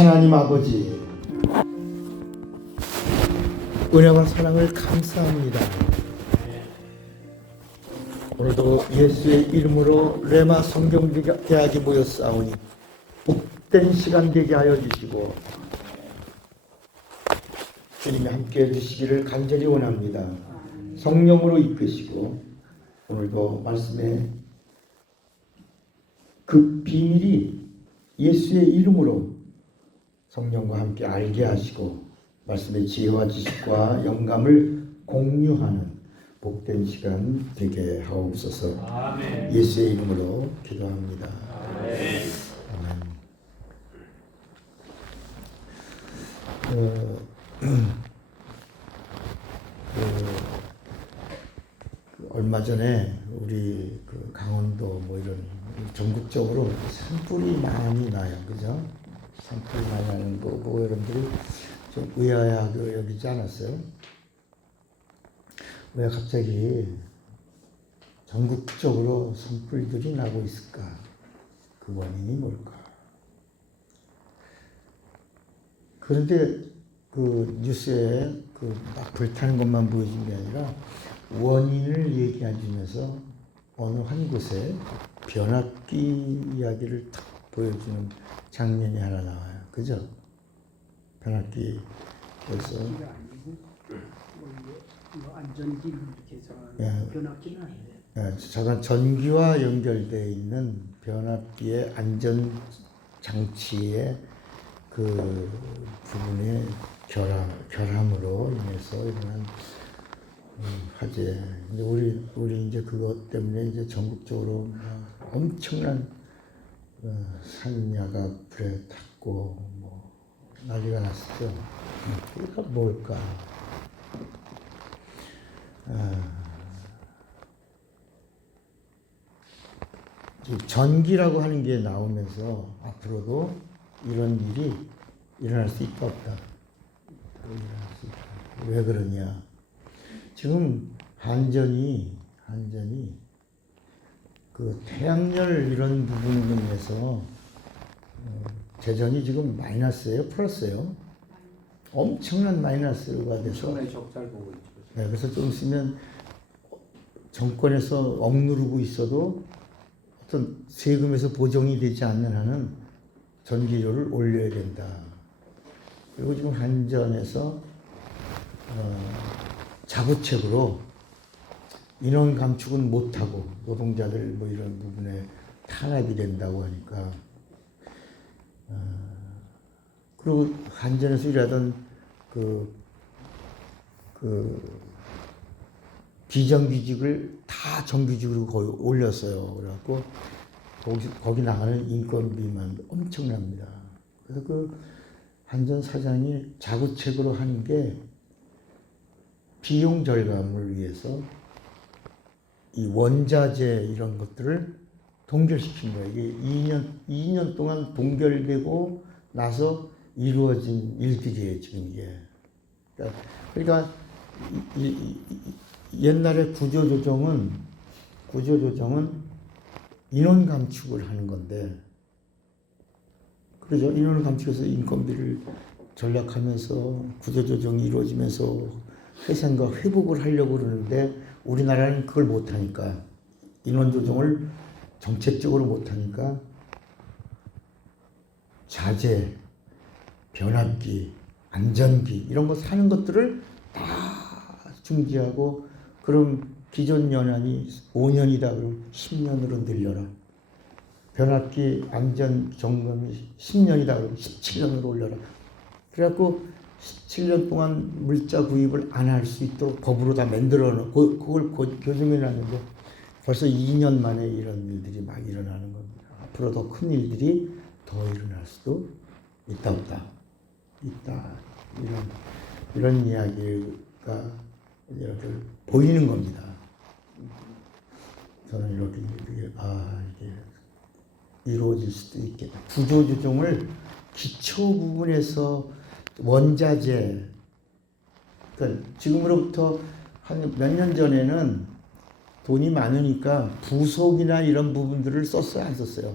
하나님 아버지, 은혜와 사랑을 감사합니다. 오늘도 예수의 이름으로 레마 성경대학에 모였사오니 복된 시간 되게 하여 주시고 주님이 함께 해주시기를 간절히 원합니다. 성령으로 이끄시고 오늘도 말씀에 그 비밀이 예수의 이름으로 성령과 함께 알게 하시고 말씀의 지혜와 지식과 영감을 공유하는 복된 시간 되게 하옵소서. 아멘. 예수의 이름으로 기도합니다. 아멘. 얼마 전에 우리 강원도 이런 전국적으로 산불이 많이 나요, 그죠? 산불이 많이 나는 거 보고 여러분들이 좀 의아하게 여기지 않았어요? 왜 갑자기 전국적으로 산불들이 나고 있을까? 그 원인이 뭘까? 그런데 그 뉴스에 막 불타는 것만 보여준 게 아니라 원인을 얘기해 주면서 어느 한 곳에 변압기 이야기를 탁 보여주는 장면이 하나 나와요. 그죠? 변압기 그래서 안전기 이렇게 해서 변압기는 아닌데. 잠깐 전기와 연결되어 있는 변압기의 안전 장치의 그 부분의 결함으로 인해서 일어난 화재. 근데 우리 이제 그것 때문에 이제 전국적으로 엄청난 산야가 불에 탔고 난리가 났었죠. 그러니까 뭘까? 전기라고 하는 게 나오면서 앞으로도 이런 일이 일어날 수 있다 없다. 왜 그러냐? 지금 한전이 그 태양열 이런 부분으로 인해서 재정이 지금 마이너스예요, 플러스예요? 엄청난 마이너스가 돼서 엄청나게 적자를 보고 있죠. 네, 그래서 좀 있으면 정권에서 억누르고 있어도 어떤 세금에서 보정이 되지 않는 한은 전기료를 올려야 된다. 그리고 지금 한전에서 자구책으로 인원 감축은 못하고 노동자들 이런 부분에 탄압이 된다고 하니까 그리고 한전에서 일하던 비정규직을 다 정규직으로 거의 올렸어요. 그래갖고 거기 나가는 인건비만 엄청납니다. 그래서 그 한전 사장이 자구책으로 하는 게 비용 절감을 위해서 이 원자재 이런 것들을 동결시킨 거예요. 이게 2년 동안 동결되고 나서 이루어진 일들이에요, 지금 이게. 그러니까 옛날에 구조조정은 인원 감축을 하는 건데, 그러죠? 인원을 감축해서 인건비를 절약하면서 구조조정이 이루어지면서 회생과 회복을 하려고 그러는데 우리나라는 그걸 못하니까 인원 조정을 정책적으로 못하니까 자재, 변압기, 안전기 이런 거 사는 것들을 다 중지하고 그럼 기존 연한이 5년이다 그럼 10년으로 늘려라. 변압기 안전 점검이 10년이다 그럼 17년으로 올려라. 그래갖고 17년 동안 물자 구입을 안 할 수 있도록 법으로 다 만들어 놓고 그걸 교정해 놨는데 벌써 2년 만에 이런 일들이 막 일어나는 겁니다. 앞으로 더 큰 일들이 더 일어날 수도 있다 없다. 있다. 이런 이야기가 이렇게 보이는 겁니다. 저는 이렇게 이게 이루어질 수도 있겠다. 구조조정을 기초 부분에서 원자재, 그러니까 지금으로부터 한 몇 년 전에는 돈이 많으니까 부속이나 이런 부분들을 썼어요, 안 썼어요?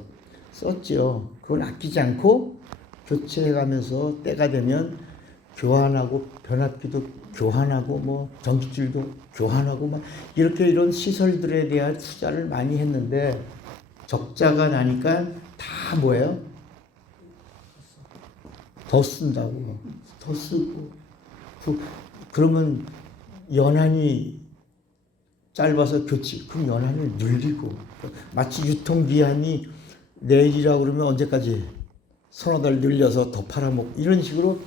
썼죠. 그건 아끼지 않고 교체해가면서 때가 되면 교환하고 변압기도 교환하고 뭐 전기줄도 교환하고 막 이렇게 이런 시설들에 대한 투자를 많이 했는데 적자가 나니까 다 뭐예요? 더 쓴다고. 더 쓰고. 그러면 연한이 짧아서 그럼 연한을 늘리고. 마치 유통기한이 내일이라고 그러면 언제까지? 서너 달 늘려서 더 팔아먹고. 이런 식으로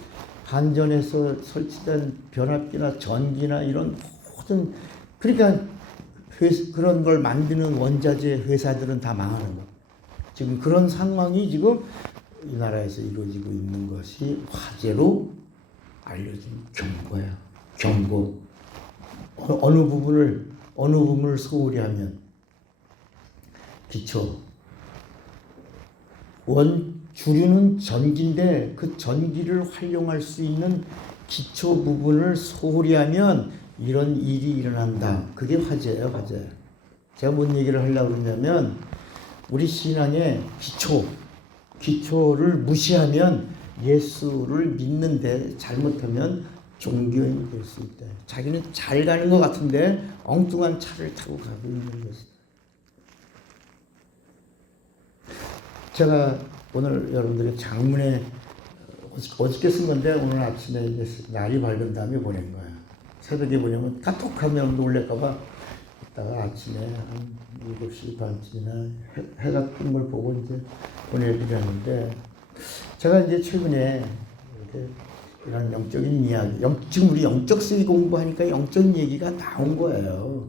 반전에서 설치된 변압기나 전기나 이런 모든, 그러니까 그런 걸 만드는 원자재 회사들은 다 망하는 거. 지금 그런 상황이 지금 이 나라에서 이루어지고 있는 것이 화제로 알려진 경고야. 경고. 어느 부분을 소홀히 하면 기초. 주류는 전기인데 그 전기를 활용할 수 있는 기초 부분을 소홀히 하면 이런 일이 일어난다. 그게 화제예요, 화제. 제가 뭔 얘기를 하려고 그러냐면 우리 신앙의 기초를 무시하면 예수를 믿는데 잘못하면 종교인이 될 수 있다. 자기는 잘 가는 것 같은데 엉뚱한 차를 타고 가고 있는 것이다. 제가 오늘 여러분들의 장문에 어저께 쓴 건데 오늘 아침에 이제 날이 밝은 다음에 보낸 거예요. 새벽에 보내면 카톡하면 놀랄까봐 이따가 아침에 한 7시 반쯤이나 해가 뜬 걸 보고 이제 보내드렸는데 제가 이제 최근에 이렇게 이런 영적인 이야기, 지금 우리 영적 세계 공부하니까 영적인 얘기가 나온 거예요.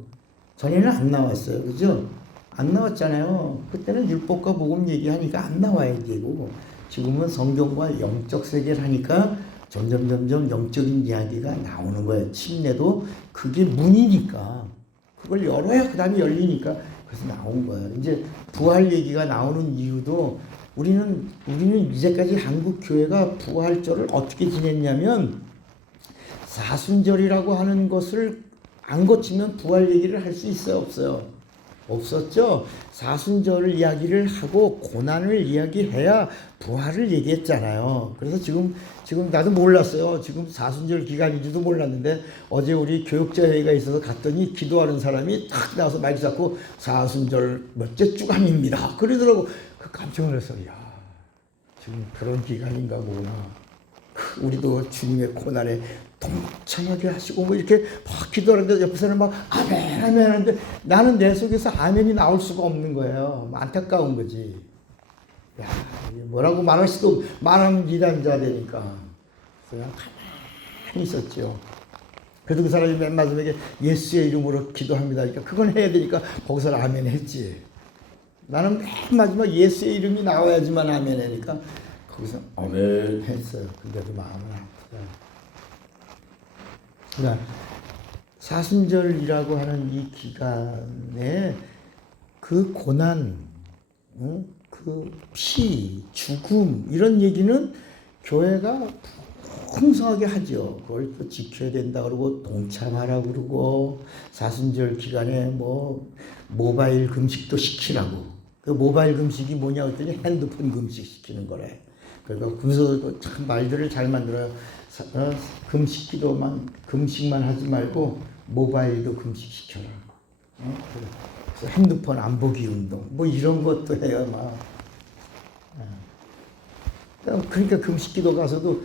전에는 안 나왔어요. 그죠? 안 나왔잖아요. 그때는 율법과 복음 얘기하니까 안 나와야 되고 지금은 성경과 영적 세계를 하니까 점점 영적인 이야기가 나오는 거예요. 침례도 그게 문이니까 그걸 열어야 그 다음에 열리니까 그래서 나온 거예요. 이제 부활 얘기가 나오는 이유도 우리는 이제까지 한국 교회가 부활절을 어떻게 지냈냐면 사순절이라고 하는 것을 안 거치면 부활 얘기를 할 수 있어요, 없어요? 없었죠. 사순절 이야기를 하고 고난을 이야기해야 부활을 얘기했잖아요. 그래서 지금 나도 몰랐어요. 지금 사순절 기간인지도 몰랐는데 어제 우리 교육자 회의가 있어서 갔더니 기도하는 사람이 탁 나와서 마이크 잡고 사순절 몇째 주간입니다. 그러더라고. 깜짝 놀랐어. 야, 지금 그런 기간인가 보구나. 우리도 주님의 고난에 동참하게 하시고 뭐 이렇게 막 기도하는데 옆에서는 막 아멘 하는데 나는 내 속에서 아멘이 나올 수가 없는 거예요. 안타까운 거지. 야, 뭐라고 말할 수도 말하면 이단자 되니까 그냥 가만히 있었죠. 그래도 그 사람이 맨 마지막에 예수의 이름으로 기도합니다. 그러니까 그건 해야 되니까 거기서 아멘 했지. 나는 맨 마지막 예수의 이름이 나와야지만 아멘 하니까 거기서 아멘 했어요. 근데도 마음은 아프다. 그러니까 사순절이라고 하는 이 기간에 그 고난, 그 피, 죽음 이런 얘기는 교회가 풍성하게 하죠. 그걸 또 지켜야 된다 그러고 동참하라고 그러고 사순절 기간에 뭐 모바일 금식도 시키라고. 그 모바일 금식이 뭐냐 했더니 핸드폰 금식 시키는 거래. 그러니까 그래서 참 말들을 잘 만들어요. 금식만 하지 말고 모바일도 금식시켜라. 그래서 핸드폰 안 보기 운동 뭐 이런 것도 해요 막. 그러니까 금식기도 가서도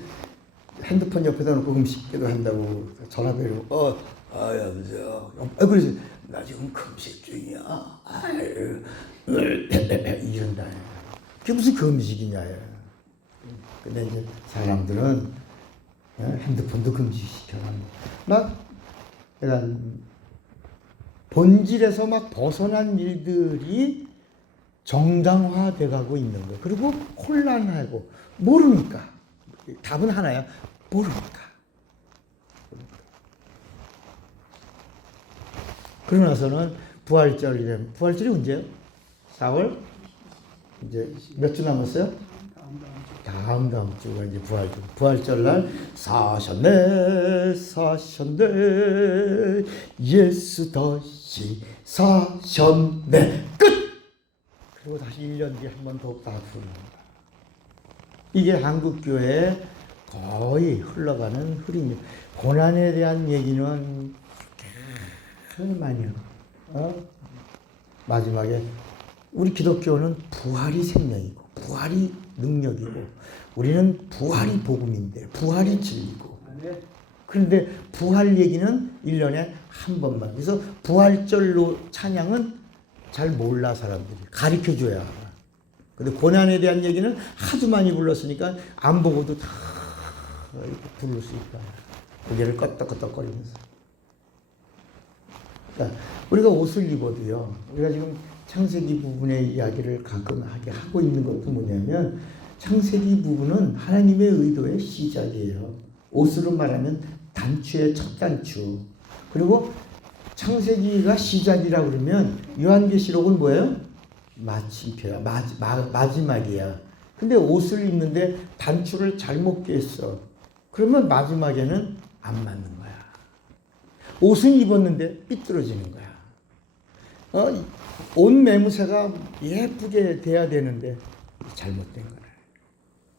핸드폰 옆에다 놓고 금식기도 한다고 전화벨로 여보세요. 그래서 나 지금 금식 중이야. 이런다. 그게 무슨 금식이냐. 근데 이제 사람들은 핸드폰도 금지시켜라. 막 약간 본질에서 막 벗어난 일들이 정당화돼 가고 있는 거예요. 그리고 혼란하고 모르니까. 답은 하나야. 모르니까. 그러고 나서는 부활절이 언제요? 4월? 이제 몇 주 남았어요? 다음 주가 이제 부활절날 사셨네 예수 다시 사셨네 끝. 그리고 다시 1년 뒤에 한 번 더 부르는 거야. 이게 한국 교회에 거의 흘러가는 흐름이에요. 고난에 대한 얘기는 그렇게 많이 해요. 마지막에 우리 기독교는 부활이 생명이고 부활이 능력이고 우리는 부활이 복음인데 부활이 진리고 그런데 부활 얘기는 1년에 한 번만. 그래서 부활절로 찬양은 잘 몰라 사람들이. 가르쳐줘야 알아. 근데 고난에 대한 얘기는 하도 많이 불렀으니까 안 보고도 다 이렇게 부를 수 있다. 고개를 껐덕껐덕거리면서. 그러니까 우리가 옷을 입어도요. 우리가 지금 창세기 부분의 이야기를 가끔 하고 있는 것도 뭐냐면 창세기 부분은 하나님의 의도의 시작이에요. 옷으로 말하면 단추의 첫 단추. 그리고 창세기가 시작이라 그러면 요한계시록은 뭐예요? 마침표야. 마지막이야. 근데 옷을 입는데 단추를 잘못 꿰었어. 그러면 마지막에는 안 맞는 거야. 옷은 입었는데 삐뚤어지는 거야. 옷 매무새가 예쁘게 돼야 되는데 잘못된 거야.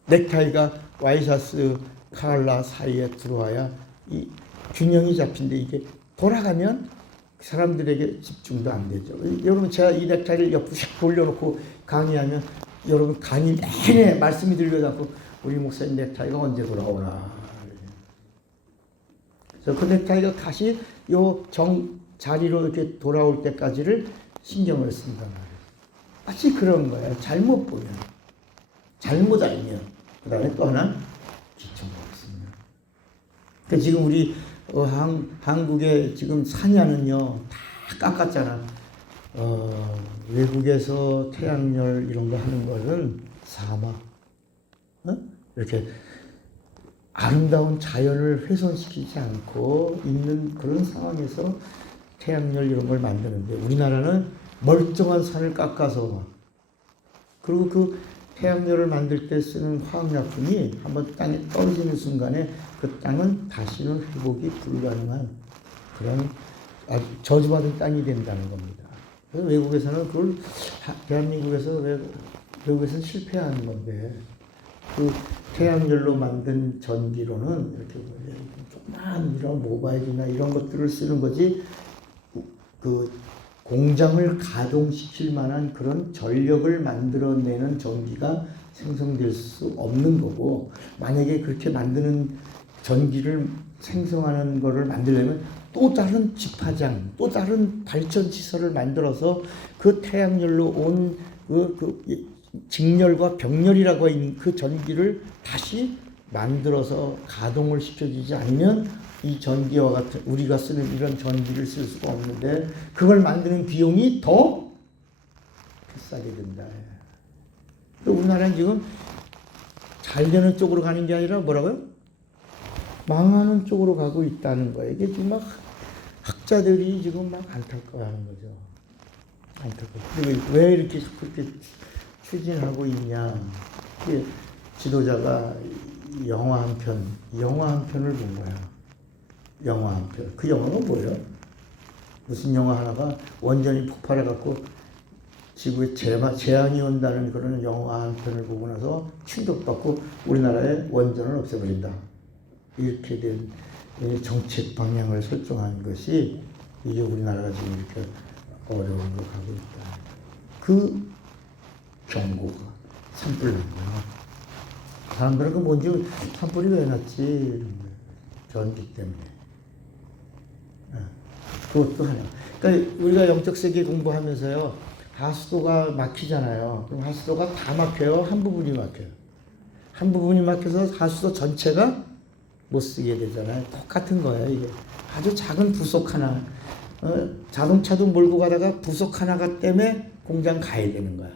넥타이가 와이셔츠 칼라 사이에 들어와야 이 균형이 잡힌데 이게 돌아가면 사람들에게 집중도 안 되죠. 여러분 제가 이 넥타이를 옆으로 돌려놓고 강의하면 여러분 강의 내내 말씀이 들려갖고 우리 목사님 넥타이가 언제 돌아오나. 그래서 그 넥타이가 다시 요 자리로 이렇게 돌아올 때까지를 신경을 쓴단 말이에요. 마치 그런 거예요. 잘못 보면, 잘못 알면, 그 다음에 또 하나 기초가 없습니다. 그러니까 지금 우리 한국의 지금 사냐는요 다 깎았잖아. 외국에서 태양열 이런 거 하는 거는 사막, 이렇게 아름다운 자연을 훼손시키지 않고 있는 그런 상황에서 태양열 이런 걸 만드는데 우리나라는 멀쩡한 산을 깎아서 그리고 그 태양열을 만들 때 쓰는 화학약품이 한번 땅에 떨어지는 순간에 그 땅은 다시는 회복이 불가능한 그런 아주 저주받은 땅이 된다는 겁니다. 그래서 외국에서는 그걸 대한민국에서 외국에서는 실패하는 건데 그 태양열로 만든 전기로는 이렇게 조그만 이런 모바일이나 이런 것들을 쓰는 거지 그 공장을 가동시킬 만한 그런 전력을 만들어내는 전기가 생성될 수 없는 거고 만약에 그렇게 만드는 전기를 생성하는 거를 만들려면 또 다른 집화장, 또 다른 발전 시설을 만들어서 그 태양열로 온 직열과 병렬이라고 하는 그 전기를 다시 만들어서 가동을 시켜주지 않으면 이 전기와 같은 우리가 쓰는 이런 전기를 쓸 수가 없는데 그걸 만드는 비용이 더 비싸게 된다. 우리나라는 지금 잘 되는 쪽으로 가는 게 아니라 뭐라고요? 망하는 쪽으로 가고 있다는 거예요. 이게 지금 막 학자들이 지금 막 안타까워하는 거죠. 안타까워. 그리고 왜 이렇게 그렇게 추진하고 있냐? 지도자가 영화 한 편을 본 거야. 영화 한 편. 그 영화가 뭐예요? 무슨 영화 하나가 원전이 폭발해갖고 지구에 재앙이 온다는 그런 영화 한 편을 보고 나서 충격받고 우리나라의 원전을 없애버린다. 이렇게 된 정책 방향을 설정한 것이 이게 우리나라가 지금 이렇게 어려운 걸 가고 있다. 그 경고가 산불 난 거야. 사람들은 그 뭔지 산불이 왜 났지? 전기 때문에. 그것도 하나. 그러니까 우리가 영적 세계 공부하면서요, 하수도가 막히잖아요. 그럼 하수도가 다 막혀요. 한 부분이 막혀요. 한 부분이 막혀서 하수도 전체가 못 쓰게 되잖아요. 똑같은 거예요. 이게 아주 작은 부속 하나, 자동차도 몰고 가다가 부속 하나가 때문에 공장 가야 되는 거야.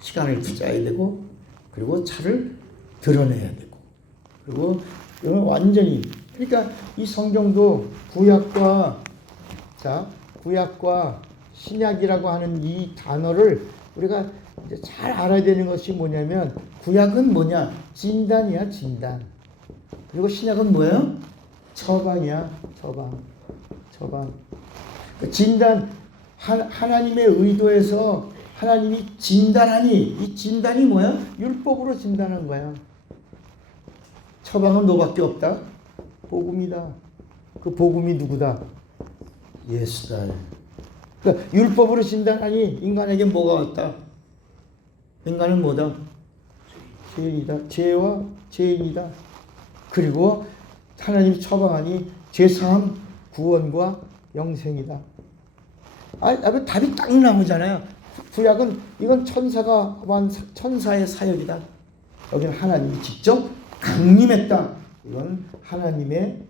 시간을 투자해야 되고, 그리고 차를 드러내야 되고, 그리고 이건 완전히 그러니까 이 성경도 구약과 신약이라고 하는 이 단어를 우리가 이제 잘 알아야 되는 것이 뭐냐면 구약은 뭐냐? 진단이야, 진단. 그리고 신약은 뭐예요? 처방이야, 처방. 진단 하나님의 의도에서 하나님이 진단하니, 이 진단이 뭐야? 율법으로 진단한 거야. 처방은 너밖에 없다. 복음이다. 그 복음이 누구다? 예수다. 그러니까 율법으로 진단하니 인간에게 뭐가 왔다? 인간은 뭐다? 죄인이다. 죄와 죄인이다. 그리고 하나님이 처방하니 죄사함, 구원과 영생이다. 답이 딱 나오잖아요. 구약은 이건 천사의 사역이다. 여기는 하나님이 직접 강림했다. 이건 하나님의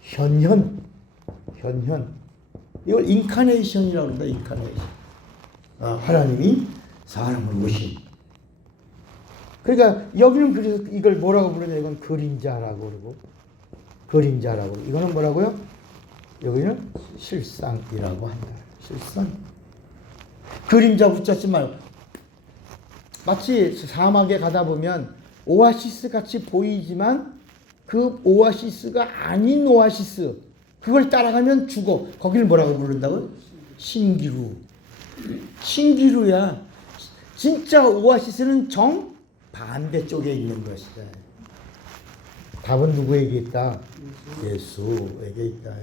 현현. 이걸 인카네이션이라고 합니다. 인카네이션. 하나님이 사람을 오신. 그러니까 여기는 그래서 이걸 뭐라고 부르냐? 이건 그림자라고 그러고, 그림자라고. 이거는 뭐라고요? 여기는 실상이라고 한다. 실상. 그림자 붙잡지 말고. 마치 사막에 가다 보면 오아시스 같이 보이지만 그 오아시스가 아닌 오아시스. 그걸 따라가면 죽어. 거기를 뭐라고 부른다고요? 신기루. 신기루야. 진짜 오아시스는 정 반대쪽에 있는 것이다. 답은 누구에게 있다? 예수에게 있다.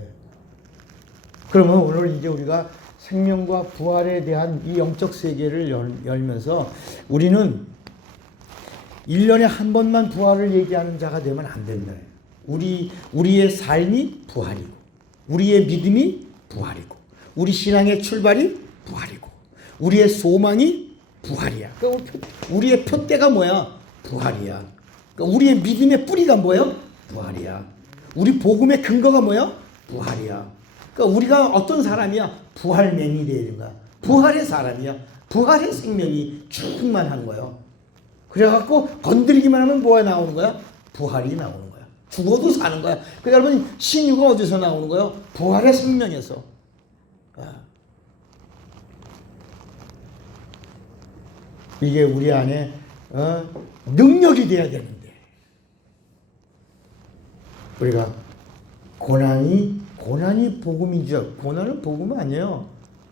그러면 오늘 이제 우리가 생명과 부활에 대한 이 영적 세계를 열면서 우리는 1년에 한 번만 부활을 얘기하는 자가 되면 안 된다. 우리의 삶이 부활이고, 우리의 믿음이 부활이고, 우리 신앙의 출발이 부활이고, 우리의 소망이 부활이야. 그러니까 우리의 표대가 뭐야? 부활이야. 그러니까 우리의 믿음의 뿌리가 뭐야? 부활이야. 우리 복음의 근거가 뭐야? 부활이야. 그러니까 우리가 어떤 사람이야? 부활맨이 되는 거야. 부활의 사람이야. 부활의 생명이 충만한 거야. 그래갖고 건드리기만 하면 뭐가 나오는 거야? 부활이 나오는 거야. 죽어도 사는 거야. 그러니까 여러분 신유가 어디서 나오는 거야? 부활의 생명에서. 이게 우리 안에 능력이 돼야 되는데 우리가 고난이 복음이죠. 고난은 복음 아니에요.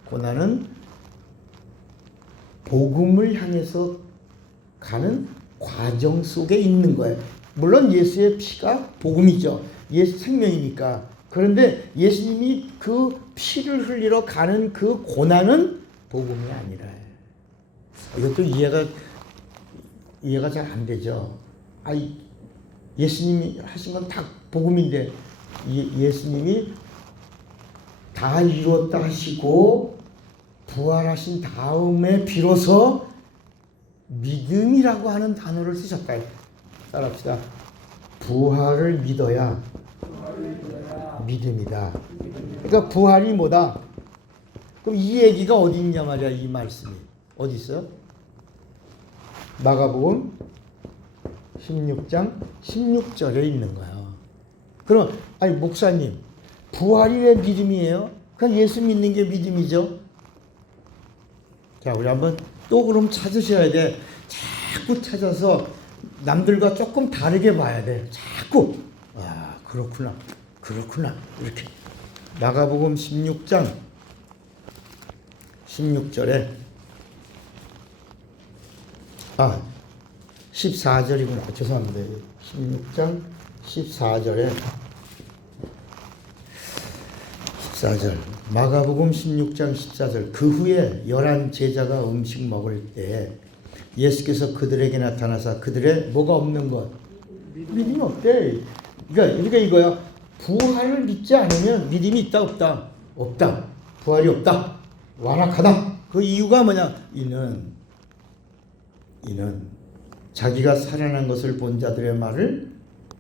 고난은 복음을 향해서 가는 과정 속에 있는 거예요. 물론 예수의 피가 복음이죠. 예수 생명이니까. 그런데 예수님이 그 피를 흘리러 가는 그 고난은 복음이 아니라. 이것도 이해가 잘 안 되죠. 예수님이 하신 건 다 복음인데 예수님이 다 이루었다 하시고 부활하신 다음에 비로소 믿음이라고 하는 단어를 쓰셨다. 따라합시다. 부활을 믿어야 믿음이다. 그러니까 부활이 뭐다? 그럼 이 얘기가 어디 있냐 말이야. 이 말씀이 어디 있어요? 마가복음 16장 16절에 있는 거야. 그럼 목사님 부활이 왜 믿음이에요? 그냥 예수 믿는 게 믿음이죠. 자, 우리 한번 또 그럼 찾으셔야 돼. 자꾸 찾아서 남들과 조금 다르게 봐야 돼. 자꾸 그렇구나 이렇게. 마가복음 16장 16절에 14절이구나. 죄송합니다. 16장 14절에 14절 마가복음 16장 14절 그 후에 11 제자가 음식 먹을 때 예수께서 그들에게 나타나사 그들의 뭐가 없는 것? 믿음이 없대. 그러니까 이거야. 부활을 믿지 않으면 믿음이 있다 없다? 없다. 부활이 없다. 완악하다. 그 이유가 뭐냐? 이는 자기가 살아난 것을 본 자들의 말을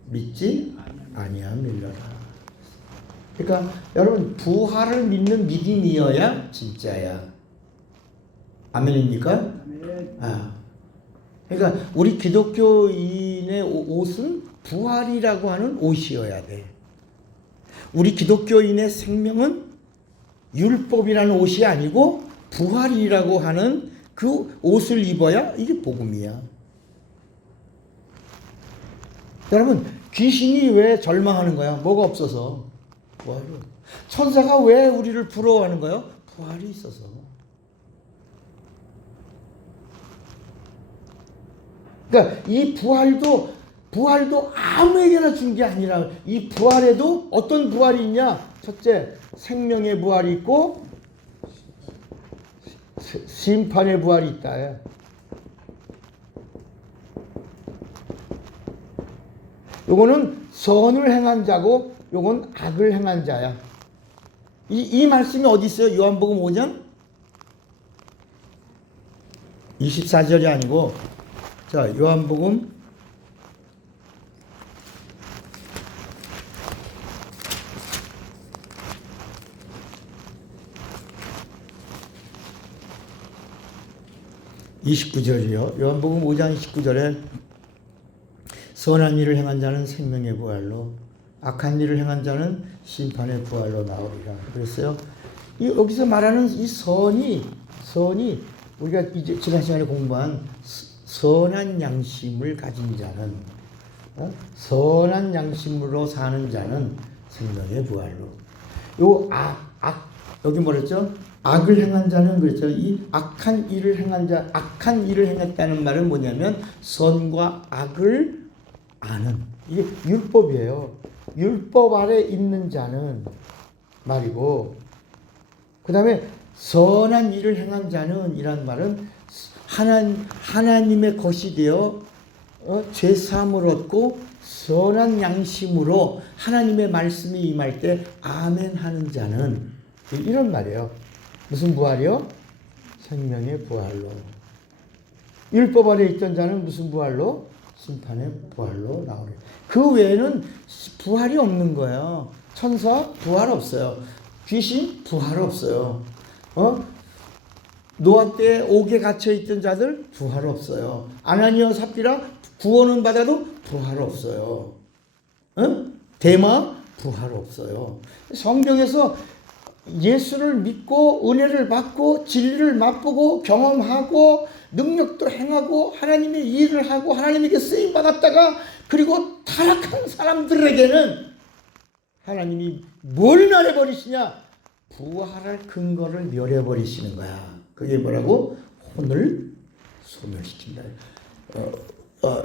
믿지 아니함이러라. 그러니까 여러분 부활을 믿는 믿음이어야 진짜야. 아멘입니까? 그러니까 우리 기독교인의 옷은 부활이라고 하는 옷이어야 돼. 우리 기독교인의 생명은 율법이라는 옷이 아니고 부활이라고 하는 그 옷을 입어야 이게 복음이야. 여러분 귀신이 왜 절망하는 거야? 뭐가 없어서. 부활이. 천사가 왜 우리를 부러워하는 거예요? 부활이 있어서. 그러니까 이 부활도 아무에게나 준 게 아니라 이 부활에도 어떤 부활이 있냐? 첫째, 생명의 부활이 있고 심판의 부활이 있다. 요거는 선을 행한 자고 요건 악을 행한 자야. 이 말씀이 어디 있어요? 요한복음 5장 24절이 아니고 자, 요한복음 29절이요. 요한복음 5장 29절에 선한 일을 행한 자는 생명의 부활로 악한 일을 행한 자는 심판의 부활로 나오리라. 그랬어요. 여기서 말하는 이 선이 우리가 이제 지난 시간에 공부한 선한 양심을 가진 자는 선한 양심으로 사는 자는 생명의 부활로. 여기 뭐랬죠? 악을 행한 자는 그랬죠. 이 악한 일을 행했다는 말은 뭐냐면 선과 악을 아는 이게 율법이에요. 율법 아래 있는 자는 말이고 그 다음에 선한 일을 행한 자는 이란 말은 하나님의 것이 되어 죄사함을 얻고 선한 양심으로 하나님의 말씀이 임할 때 아멘 하는 자는 이런 말이에요. 무슨 부활이요? 생명의 부활로. 율법 아래 있던 자는 무슨 부활로? 심판의 부활로 나오래. 그 외에는 부활이 없는 거예요. 천사 부활 없어요. 귀신 부활 없어요. 노아 때 옥에 갇혀 있던 자들 부활 없어요. 아나니아 삽비라 구원은 받아도 부활 없어요. 데마 부활 없어요. 성경에서 예수를 믿고 은혜를 받고 진리를 맛보고 경험하고 능력도 행하고 하나님의 일을 하고 하나님에게 쓰임 받았다가 그리고 타락한 사람들에게는 하나님이 뭘 멸해버리시냐? 부활할 근거를 멸해버리시는 거야. 그게 뭐라고? 혼을 소멸시킨다.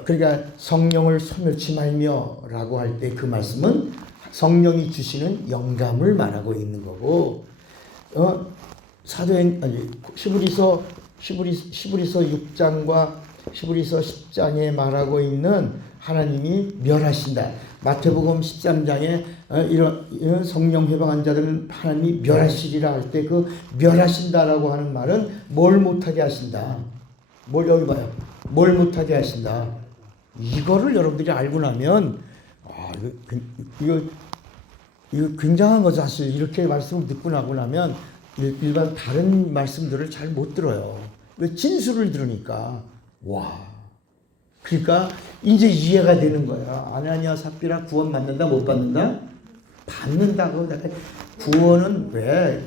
그러니까 성령을 소멸치 말며 라고 할 때 그 말씀은 성령이 주시는 영감을 말하고 있는 거고, 히브리서 6장과 히브리서 10장에 말하고 있는 하나님이 멸하신다. 마태복음 13장에 이런 성령 회방한 자들은 하나님이 멸하시리라 할 때 그 멸하신다라고 하는 말은 뭘 못하게 하신다. 여기 봐요. 뭘 못하게 하신다. 이거를 여러분들이 알고 나면 이거 굉장한 거죠. 사실 이렇게 말씀을 듣고 나고 나면 일반 다른 말씀들을 잘 못 들어요. 진술을 들으니까 그러니까 이제 이해가 되는 거야. 아나니아 삽비라 구원 받는다 못 받는다? 받는다고. 구원은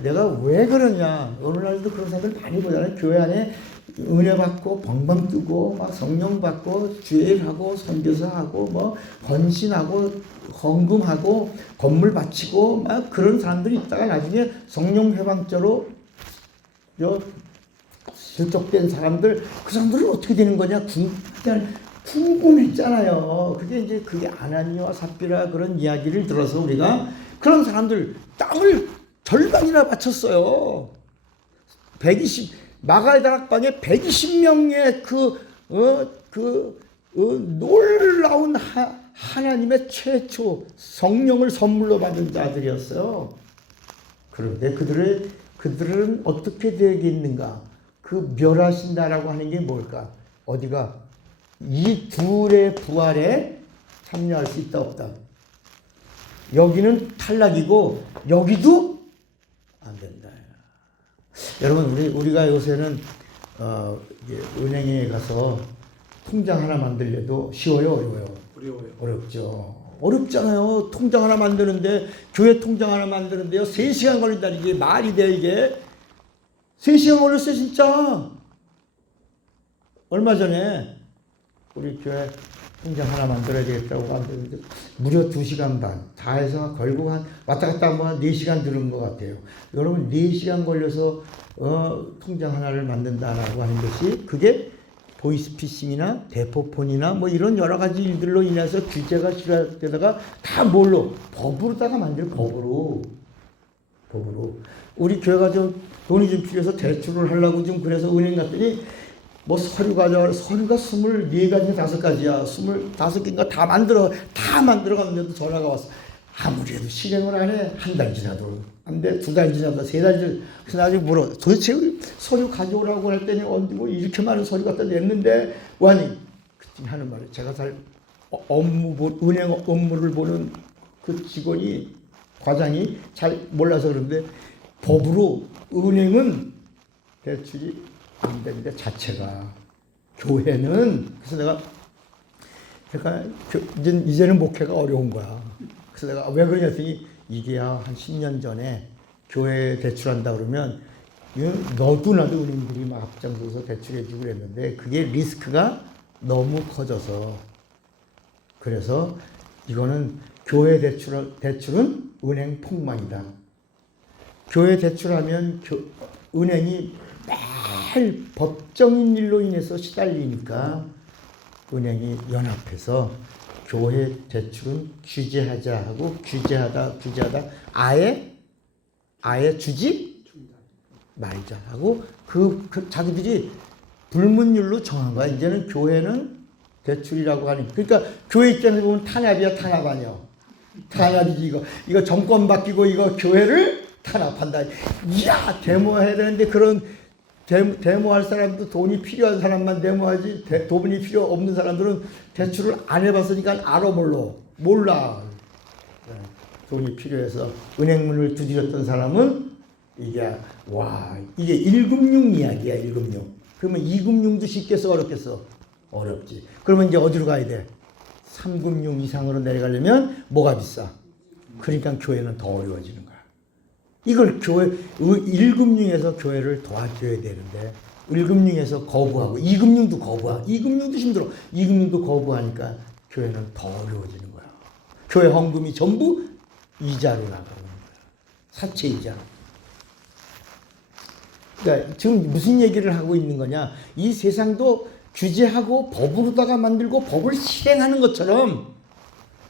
내가 왜 그러냐. 오늘날도 그런 사람들 많이 보잖아요. 교회 안에 은혜 받고 벙벙 뜨고 막 성령 받고 주일하고 선교사하고 뭐 헌신하고 헌금하고 건물 바치고 막 그런 사람들이 있다가 나중에 성령 회방죄로 실족된 사람들, 그 사람들은 어떻게 되는 거냐 궁금했잖아요. 그게 아나니아와 삽비라 그런 이야기를 들어서 우리가 그런 사람들 땅을 절반이나 바쳤어요. 마가다락방에 120명의 놀라운 하나님의 최초 성령을 선물로 받은 자들이었어요. 그런데 그들은 어떻게 되겠는가? 그 멸하신다라고 하는 게 뭘까? 어디가? 이 둘의 부활에 참여할 수 있다 없다. 여기는 탈락이고 여기도 안 된다. 여러분 우리가 요새는 은행에 가서 통장 하나 만들려도 쉬워요, 어려워요? 어렵죠. 어렵잖아요. 통장 하나 만드는데 교회 통장 하나 만드는데요 3시간 걸린다는 게 말이 돼 이게? 3시간 걸렸어요 진짜. 얼마 전에 우리 교회 통장 하나 만들어야 되겠다고 만드는데 무려 2시간 반 다 해서 결국 왔다 갔다 하면 4시간 들은 것 같아요. 여러분 4시간 걸려서 통장 하나를 만든다라고 하는 것이 그게 보이스피싱이나 대포폰이나 뭐 이런 여러 가지 일들로 인해서 규제가 실화되다가 다 뭘로? 법으로다가 만들 법으로. 우리 교회가 좀 돈이 좀 필요해서 대출을 하려고 좀 그래서 은행 갔더니 뭐 서류 가져와. 서류가 24가지 5가지야. 25개인가 다 만들어 갔는데도 전화가 왔어. 아무래도 실행을 안 해. 한 달 지나도 안 돼. 2달 지나도 3달 지나도. 그래서 나중에 물어. 도대체 서류 가져오라고 할 때는 뭐 이렇게 많은 서류 갖다 냈는데 와니 그때 하는 말이 제가 은행 업무를 보는 그 직원이 과장이 잘 몰라서 그런데 법으로 은행은 대출이 안 되는데 자체가 교회는 그래서 내가 이제는 목회가 어려운 거야. 그래서 내가 왜 그러냐 했더니 이게야 한 10년 전에 교회 대출한다 그러면 너도 나도 은행들이 막 앞장서서 대출해주고 그랬는데 그게 리스크가 너무 커져서 그래서 이거는 교회 대출은 은행 폭망이다. 교회 대출하면 은행이 매일 법정인 일로 인해서 시달리니까 은행이 연합해서 교회 대출은 규제하자 하고 규제하다 아예 주지 말자 하고 그 자기들이 불문율로 정한 거야. 이제는 교회는 대출이라고 하는. 그러니까 교회 입장에서 보면 탄압이야. 탄압 아니야. 탄압이지 이거 정권 바뀌고 이거 교회를 탄압한다. 이야 데모해야 되는데 그런 데모할 사람도 돈이 필요한 사람만 데모하지 돈이 필요 없는 사람들은 대출을 안 해봤으니까 알아 몰라. 돈이 필요해서 은행문을 두드렸던 사람은 이게 1금융 이야기야. 1금융. 그러면 2금융도 쉽겠어 어렵겠어? 어렵지. 그러면 이제 어디로 가야 돼? 3금융 이상으로 내려가려면 뭐가 비싸? 그러니까 교회는 더 어려워지는 거야. 이걸 1금융에서 교회를 도와줘야 되는데 1금융에서 거부하고 2금융도 거부하고 2금융도 힘들어. 2금융도 거부하니까 교회는 더 어려워지는 거야. 교회 헌금이 전부 이자로 나가는 거야. 사채 이자로. 그러니까 지금 무슨 얘기를 하고 있는 거냐? 이 세상도 규제하고 법으로다가 만들고 법을 실행하는 것처럼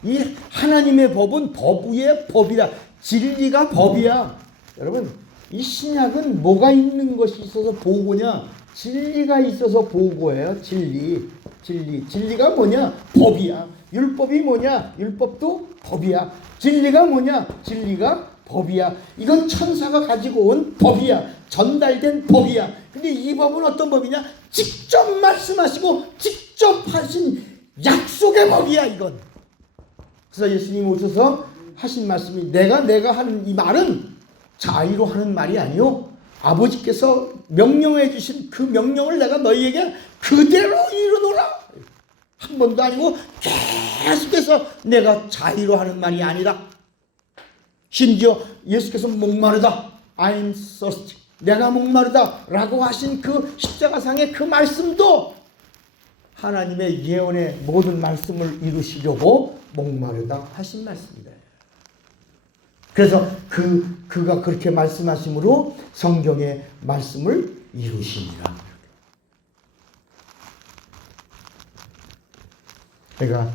이 하나님의 법은 법 위에 법이다. 진리가 법이야. 여러분 이 신약은 뭐가 있는 것이 있어서 보고냐? 진리가 있어서 보고예요. 진리가 뭐냐? 법이야. 율법이 뭐냐? 율법도 법이야. 진리가 뭐냐? 진리가 법이야. 이건 천사가 가지고 온 법이야. 전달된 법이야. 근데 이 법은 어떤 법이냐? 직접 말씀하시고 직접 하신 약속의 법이야. 이건. 그래서 예수님이 오셔서 하신 말씀이 내가 하는 이 말은 자의로 하는 말이 아니요. 아버지께서 명령해 주신 그 명령을 내가 너희에게 그대로 이루노라. 한 번도 아니고 계속해서 내가 자의로 하는 말이 아니라 심지어 예수께서 목마르다. I'm thirsty. 내가 목마르다 라고 하신 그 십자가상의 그 말씀도 하나님의 예언의 모든 말씀을 이루시려고 목마르다 하신 말씀입니다. 그래서 그가 그렇게 말씀하심으로 성경의 말씀을 이루시니라. 그러니까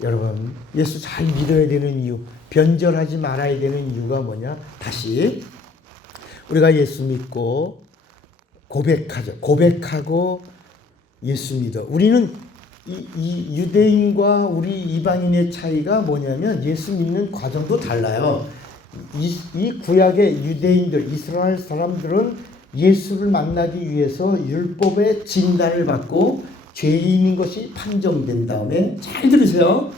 여러분 예수 잘 믿어야 되는 이유, 변절하지 말아야 되는 이유가 뭐냐? 다시 우리가 예수 믿고 고백하고 예수 믿어. 우리는 이 유대인과 우리 이방인의 차이가 뭐냐면 예수 믿는 과정도 달라요. 이 구약의 유대인들, 이스라엘 사람들은 예수를 만나기 위해서 율법의 진단을 받고 죄인인 것이 판정된 다음에 잘 들으세요.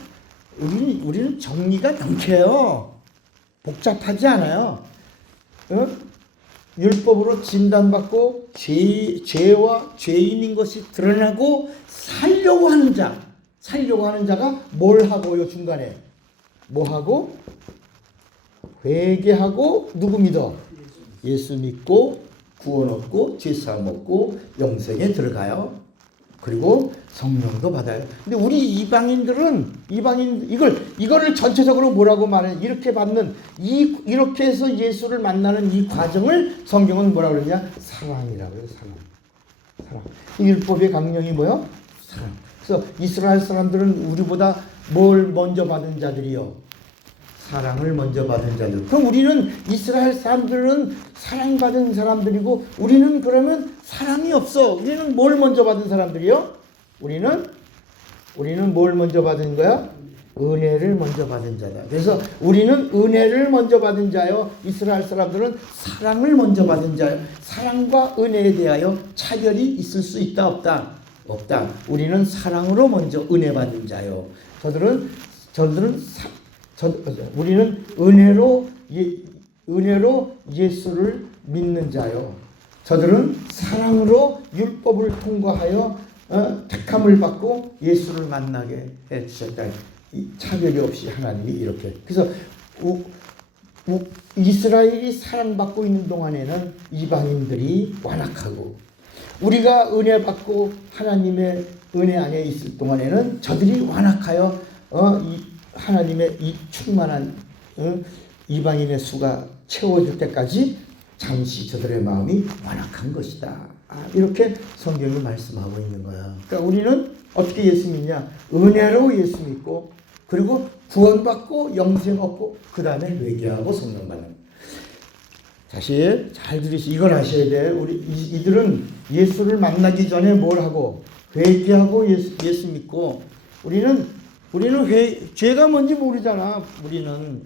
우리는 정리가 명쾌해요. 복잡하지 않아요. 율법으로 진단받고 죄와 죄인인 것이 드러나고 살려고 하는 자가 뭘 하고요? 중간에 뭐 하고? 회개하고 누구 믿어? 예수 믿고 구원 얻고 죄 사함 얻고 영생에 들어가요. 그리고 성령도 받아요. 근데 우리 이방인들은 이거를 전체적으로 뭐라고 말해? 이렇게 받는 이렇게 해서 예수를 만나는 이 과정을 성경은 뭐라고 그러냐? 사랑이라고 해요. 사랑. 사랑. 율법의 강령이 뭐요? 사랑. 그래서 이스라엘 사람들은 우리보다 뭘 먼저 받은 자들이요? 사랑을 먼저 받은 자들. 그럼 우리는 이스라엘 사람들은 사랑받은 사람들이고 우리는 그러면 사랑이 없어. 우리는 뭘 먼저 받은 사람들이요? 우리는 뭘 먼저 받은 거야? 은혜를 먼저 받은 자다. 그래서 우리는 은혜를 먼저 받은 자요. 이스라엘 사람들은 사랑을 먼저 받은 자요. 사랑과 은혜에 대하여 차별이 있을 수 있다 없다? 없다. 우리는 사랑으로 먼저 은혜 받은 자요. 우리는 은혜로 예수를 믿는 자요. 저들은 사랑으로 율법을 통과하여 택함을 받고 예수를 만나게 해주셨다. 차별이 없이 하나님이 이렇게. 그래서 이스라엘이 사랑받고 있는 동안에는 이방인들이 완악하고, 우리가 은혜 받고 하나님의 은혜 안에 있을 동안에는 저들이 완악하여 하나님의 이 충만한 이방인의 수가 채워질 때까지 잠시 저들의 마음이 완악한 것이다. 이렇게 성경이 말씀하고 있는 거야. 그러니까 우리는 어떻게 예수 믿냐? 은혜로 예수 믿고, 그리고 구원받고 영생 얻고, 그 다음에 회개하고 성령 받는. 사실 잘 들으시, 이걸 아셔야 돼. 이들은 예수를 만나기 전에 뭘 하고? 회개하고 예수 믿고. 우리는 죄가 뭔지 모르잖아. 우리는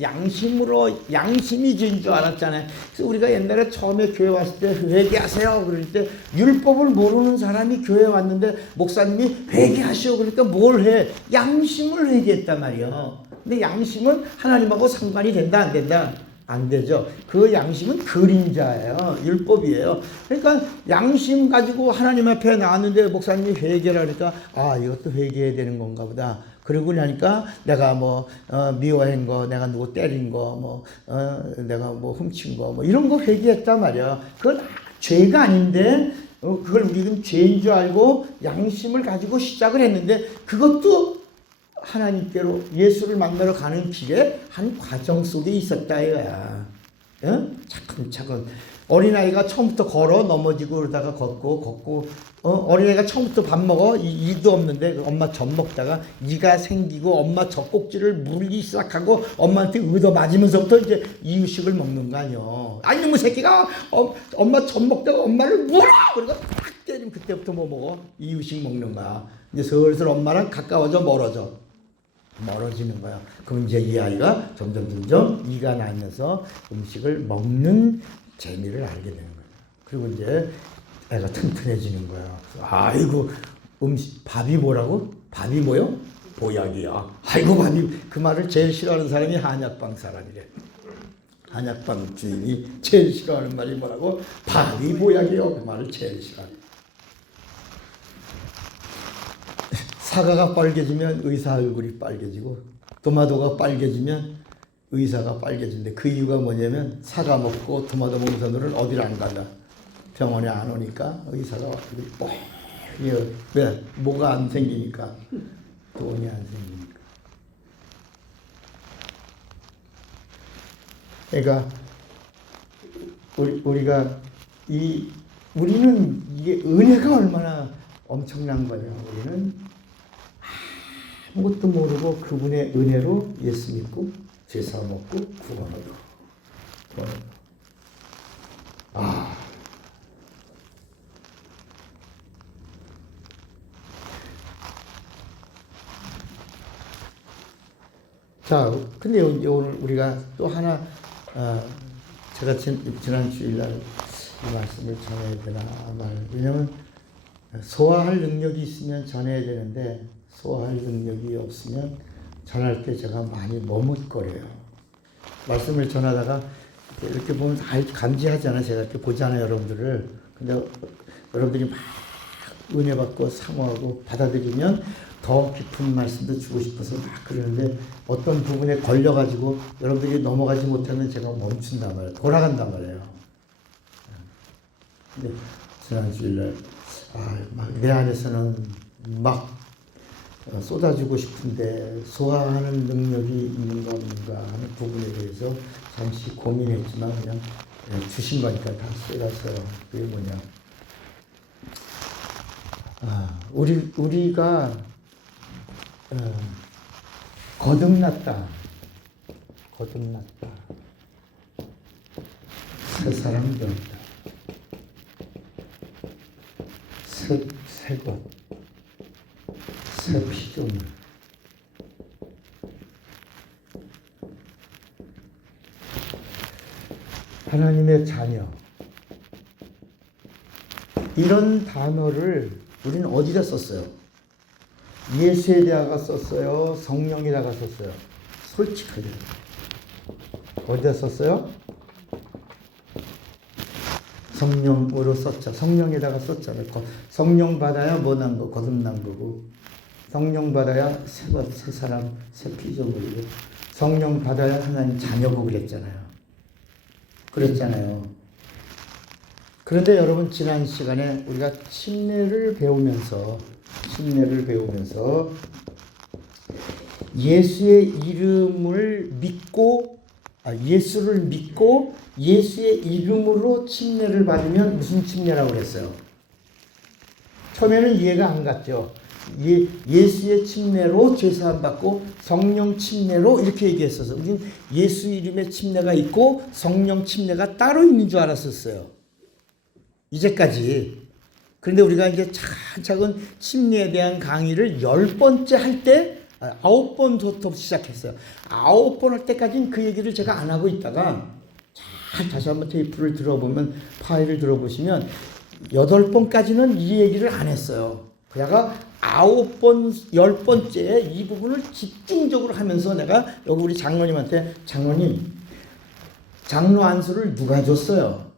양심이 죄인 줄 알았잖아요. 그래서 우리가 옛날에 처음에 교회 왔을 때 회개하세요 그럴 때 율법을 모르는 사람이 교회 왔는데 목사님이 회개하시오 그러니까 뭘 해? 양심을 회개했단 말이야. 근데 양심은 하나님하고 상관이 된다 안 된다? 안 되죠. 그 양심은 그림자예요. 율법이에요. 그러니까 양심 가지고 하나님 앞에 나왔는데 목사님이 회개를 하니까 이것도 회개해야 되는 건가 보다. 그러고 나니까 내가 미워한 거, 내가 누구 때린 거, 내가 훔친 거, 이런 거 회개했단 말이야. 그건 죄가 아닌데 그걸 우리는 죄인 줄 알고 양심을 가지고 시작을 했는데, 그것도 하나님께로 예수를 만나러 가는 길에 한 과정 속에 있었다 이거야. 차근차근. 어린아이가 처음부터 걸어 넘어지고 그러다가 걷고 어린아이가 처음부터 밥 먹어 이도 없는데 엄마 젖 먹다가 이가 생기고 엄마 젖꼭지를 물기 시작하고 엄마한테 얻어 맞으면서부터 이제 이유식을 먹는 거 아니요. 아니 뭐 새끼가 엄마 젖 먹다가 엄마를 물어 그러고 딱 때리면 그때부터 뭐 먹어? 이유식 먹는 거야. 이제 슬슬 엄마랑 가까워져 멀어지는 거야. 그럼 이제 이 아이가 점점 이가 나면서 음식을 먹는 재미를 알게 되는 거야. 그리고 이제 애가 튼튼해지는 거야. 아이고 밥이 뭐라고? 밥이 뭐요? 보약이야. 아이고 밥이, 그 말을 제일 싫어하는 사람이 한약방 사람이래. 한약방 주인이 제일 싫어하는 말이 뭐라고? 밥이 보약이요. 그 말을 제일 싫어해. 사과가 빨개지면 의사 얼굴이 빨개지고, 토마토가 빨개지면 의사가 빨개진대. 그 이유가 뭐냐면 사과 먹고 토마토 먹는 사람들은 어디를 안 간다. 병원에 안 오니까 의사가 왜? 뭐가 안 생기니까. 돈이 안 생기니까. 그러니까 우리는 이게 은혜가 얼마나 엄청난 거예요. 우리는 아무것도 모르고 그분의 은혜로 예수 믿고 제사 먹고 구원하고. 자, 근데 오늘 우리가 또 하나, 제가 지난 주일날 이 말씀을 전해야 되나 왜냐면 소화할 능력이 있으면 전해야 되는데 소화할 능력이 없으면 전할 때 제가 많이 머뭇거려요. 말씀을 전하다가 이렇게 보면 감지하잖아요. 제가 이렇게 보잖아요, 여러분들을. 근데 여러분들이 막 은혜 받고 사모하고 받아들이면 더 깊은 말씀도 주고 싶어서 막 그러는데 어떤 부분에 걸려가지고 여러분들이 넘어가지 못하면 제가 멈춘단 말이에요. 돌아간단 말이에요. 근데 지난 주일날 막 내 안에서는 막 쏟아주고 싶은데 소화하는 능력이 있는가 없는가 하는 부분에 대해서 잠시 고민했지만 그냥 주신 거니까 다 쏟았어요. 그게 뭐냐? 우리가 거듭났다. 새 사람 되었다. 새 것, 새 피조물. 하나님의 자녀. 이런 단어를 우리는 어디다 썼어요? 예수에다가 썼어요? 성령에다가 썼어요? 솔직하게. 어디다 썼어요? 성령으로 썼죠. 성령에다가 썼잖아요. 성령 받아야 뭐 난 거, 거듭난 거고. 성령 받아야 새 사람, 새 피조물이고. 성령 받아야 하나님 자녀고 그랬잖아요. 그런데 여러분, 지난 시간에 우리가 침례를 배우면서 예수의 이름을 믿고, 예수를 믿고 예수의 이름으로 침례를 받으면 무슨 침례라고 그랬어요? 처음에는 이해가 안 갔죠. 예수의 침례로 죄사함 받고 성령 침례로 이렇게 얘기했어서 우리는 예수 이름의 침례가 있고 성령 침례가 따로 있는 줄 알았었어요. 이제까지. 그런데 우리가 이제 차근차근 침례에 대한 강의를 10번째 할 때 9번부터 시작했어요. 9번 할 때까지는 그 얘기를 제가 안 하고 있다가 다시 한번 테이프를 들어보면, 파일을 들어보시면 8번까지는 이 얘기를 안 했어요. 그러다가 9번, 10번째 이 부분을 집중적으로 하면서 내가 여기 우리 장로님한테, 장로님, 장로 안수를 누가 줬어요?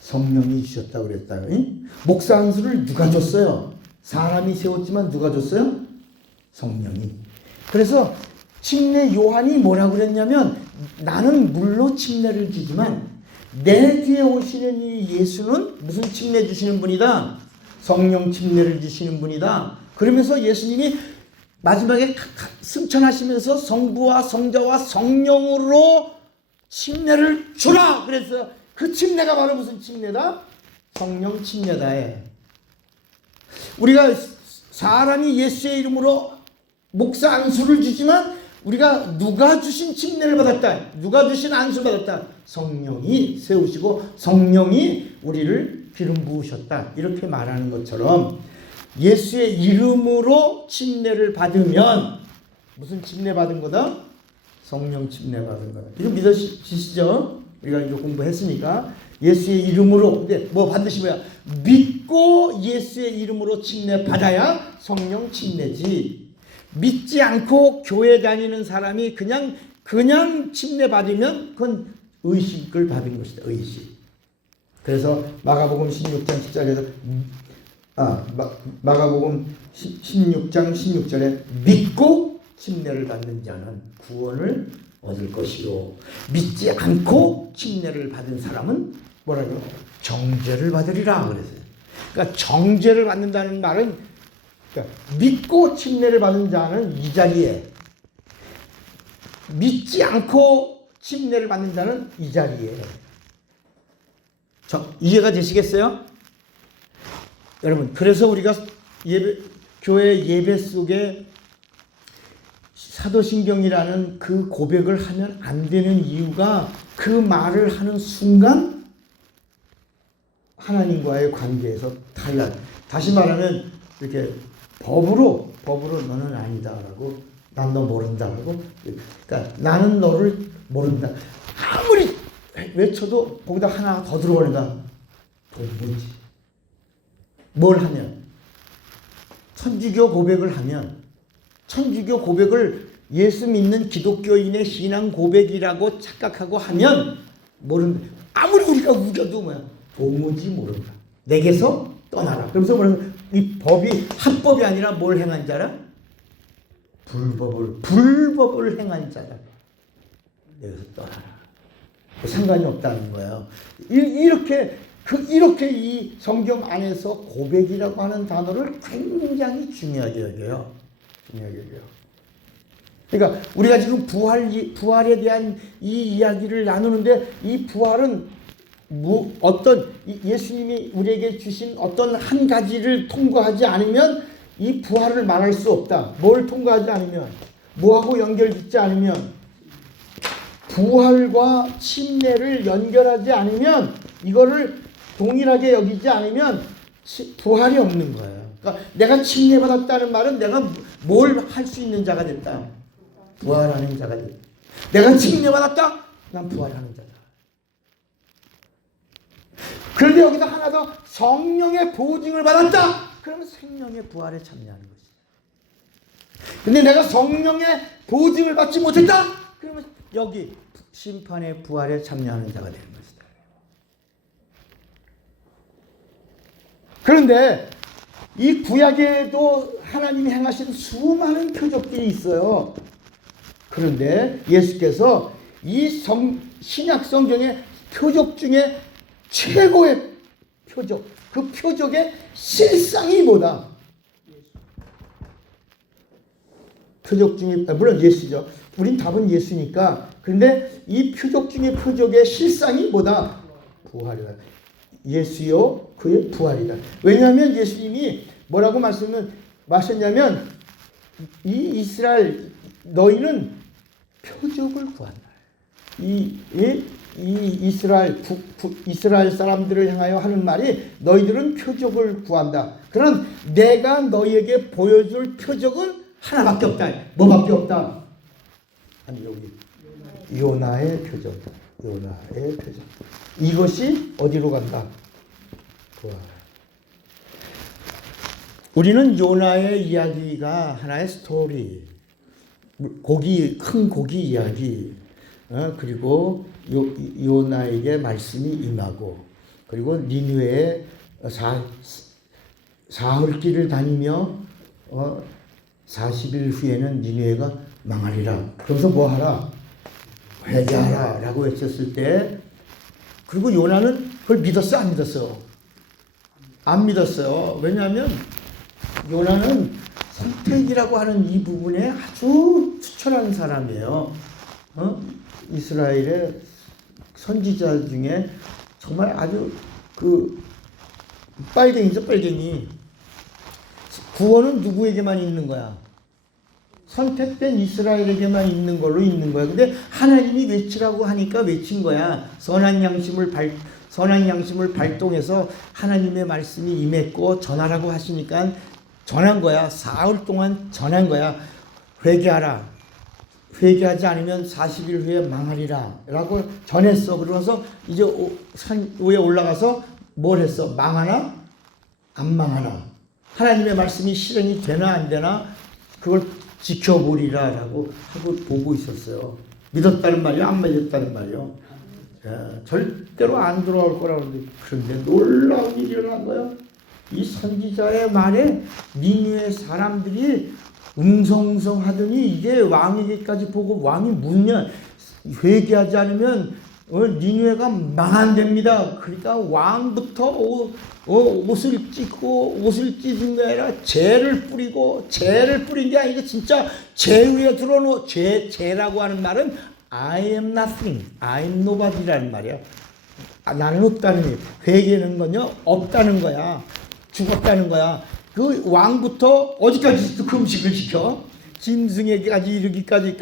성령이 주셨다고 그랬다. 목사 안수를 누가 줬어요? 사람이 세웠지만 누가 줬어요? 성령이. 그래서 침례 요한이 뭐라고 그랬냐면, 나는 물로 침례를 주지만 내 뒤에 오시는 이 예수는 무슨 침례 주시는 분이다? 성령 침례를 주시는 분이다. 그러면서 예수님이 마지막에 승천하시면서 성부와 성자와 성령으로 침례를 주라. 그래서 그 침례가 바로 무슨 침례다? 성령 침례다. 우리가 사람이 예수의 이름으로 목사 안수를 주지만 우리가 누가 주신 침례를 받았다. 누가 주신 안수를 받았다. 성령이 세우시고 성령이 우리를 기름 부으셨다. 이렇게 말하는 것처럼 예수의 이름으로 침례를 받으면 무슨 침례 받은 거다? 성령 침례 받은 거다. 이거 믿으시죠? 우리가 이거 공부했으니까. 예수의 이름으로. 근데 뭐 반드시 뭐야? 믿고 예수의 이름으로 침례 받아야 성령 침례지. 믿지 않고 교회 다니는 사람이 그냥 침례 받으면 그건 의식을 받은 것이다. 의식. 그래서 마가복음 16장 10절에서 마가복음 16장 16절에 믿고 침례를 받는 자는 구원을 얻을 것이요, 믿지 않고 침례를 받은 사람은 뭐라고요? 정죄를 받으리라 그랬어요. 그러니까 정죄를 받는다는 말은, 그러니까 믿고 침례를 받은 자는 이 자리에, 믿지 않고 침례를 받는 자는 이 자리에. 이해가 되시겠어요? 여러분, 그래서 우리가 교회 예배 속에 사도신경이라는 그 고백을 하면 안 되는 이유가, 그 말을 하는 순간 하나님과의 관계에서 탈락. 다시 말하면 이렇게 법으로 너는 아니다라고, 난 너 모른다라고. 그러니까 나는 너를 모른다. 아무리 외쳐도 거기다 하나 더 들어오는다. 뭐지? 뭘 하면? 천주교 고백을 하면, 천주교 고백을 예수 믿는 기독교인의 신앙 고백이라고 착각하고 하면 모른다. 아무리 우리가 우겨도 뭐야? 도무지 모른다. 내게서 떠나라. 그러면서 뭐냐면 이 법이 합법이 아니라 뭘 행한 자라? 불법을 행한 자라. 내게서 떠나라. 상관이 없다는 거예요. 이렇게 이 성경 안에서 고백이라고 하는 단어를 굉장히 중요하게 여겨요. 그러니까 우리가 지금 부활에 대한 이 이야기를 나누는데, 이 부활은 예수님이 우리에게 주신 어떤 한 가지를 통과하지 않으면 이 부활을 말할 수 없다. 뭘 통과하지 않으면, 뭐하고 연결짓지 않으면, 부활과 침례를 연결하지 않으면, 이거를 동일하게 여기지 않으면 부활이 없는 거예요. 그러니까 내가 침례받았다는 말은 내가 뭘 할 수 있는 자가 됐다. 부활하는 자가 됐다. 내가 침례받았다? 난 부활하는 자다. 그런데 여기서 하나 더, 성령의 보증을 받았다. 그러면 생명의 부활에 참여하는 것이다. 근데 내가 성령의 보증을 받지 못했다. 그러면 여기 심판의 부활에 참여하는 자가 되는 것이다. 그런데 이 구약에도 하나님이 행하신 수많은 표적들이 있어요. 그런데 예수께서 이 신약 성경의 표적 중에 최고의 표적, 그 표적의 실상이 뭐다? 표적 중에, 물론 예수죠. 우린 답은 예수니까. 그런데 이 표적 중에 표적의 실상이 뭐다? 부활이다. 예수요, 그의 부활이다. 왜냐하면 예수님이 뭐라고 말씀하셨냐면, 이 이스라엘, 너희는 표적을 구한다. 이 이스라엘 사람들을 향하여 하는 말이, 너희들은 표적을 구한다. 그럼 내가 너희에게 보여줄 표적은 하나밖에 없다. 뭐밖에 없다? 아니, 여기 요나의 표적. 요나의 표적. 이것이 어디로 간다? 부활. 우리는 요나의 이야기가 하나의 스토리, 큰 고기 이야기, 그리고 요나에게 말씀이 임하고, 그리고 니느웨에 사흘길을 다니며 40일 후에는 니느웨가 망하리라. 그러면서 뭐하라? 회개하라 라고 외쳤을 때, 그리고 요나는 그걸 믿었어, 안 믿었어? 안 믿었어요. 왜냐하면 요나는 선택이라고 하는 이 부분에 아주 추천하는 사람이에요. 이스라엘의 선지자 중에 정말 아주 빨갱이죠, 빨갱이. 구원은 누구에게만 있는 거야? 선택된 이스라엘에게만 있는 걸로 있는 거야. 근데 하나님이 외치라고 하니까 외친 거야. 선한 양심을 발동해서 하나님의 말씀이 임했고 전하라고 하시니까 전한 거야. 사흘 동안 전한 거야. 회개하라. 회개하지 않으면 40일 후에 망하리라 라고 전했어. 그러면서 이제 산 위에 올라가서 뭘 했어? 망하나? 안 망하나? 하나님의 말씀이 실행이 되나 안 되나? 그걸 지켜보리라 라고 하고 보고 있었어요. 믿었다는 말이요? 안 믿었다는 말이요? 절대로 안 돌아올 거라고. 그런데 놀라운 일이 일어난 거예요. 이 선지자의 말에 니느웨 사람들이 웅성웅성 하더니 이게 왕에게까지 보고 왕이 묻냐, 회개하지 않으면 니느웨가 망한답니다. 그러니까 왕부터 옷을 찢은 게 아니라 죄를 뿌린 게 아니고 진짜 죄 위에 들어놓은 죄라고 하는 말은 I am nothing, I am nobody라는 말이야. 나는 없다는 거야. 회개는 건요, 없다는 거야. 죽었다는 거야. 그 왕부터 어디까지 금식을 지켜? 짐승에게까지 이르기까지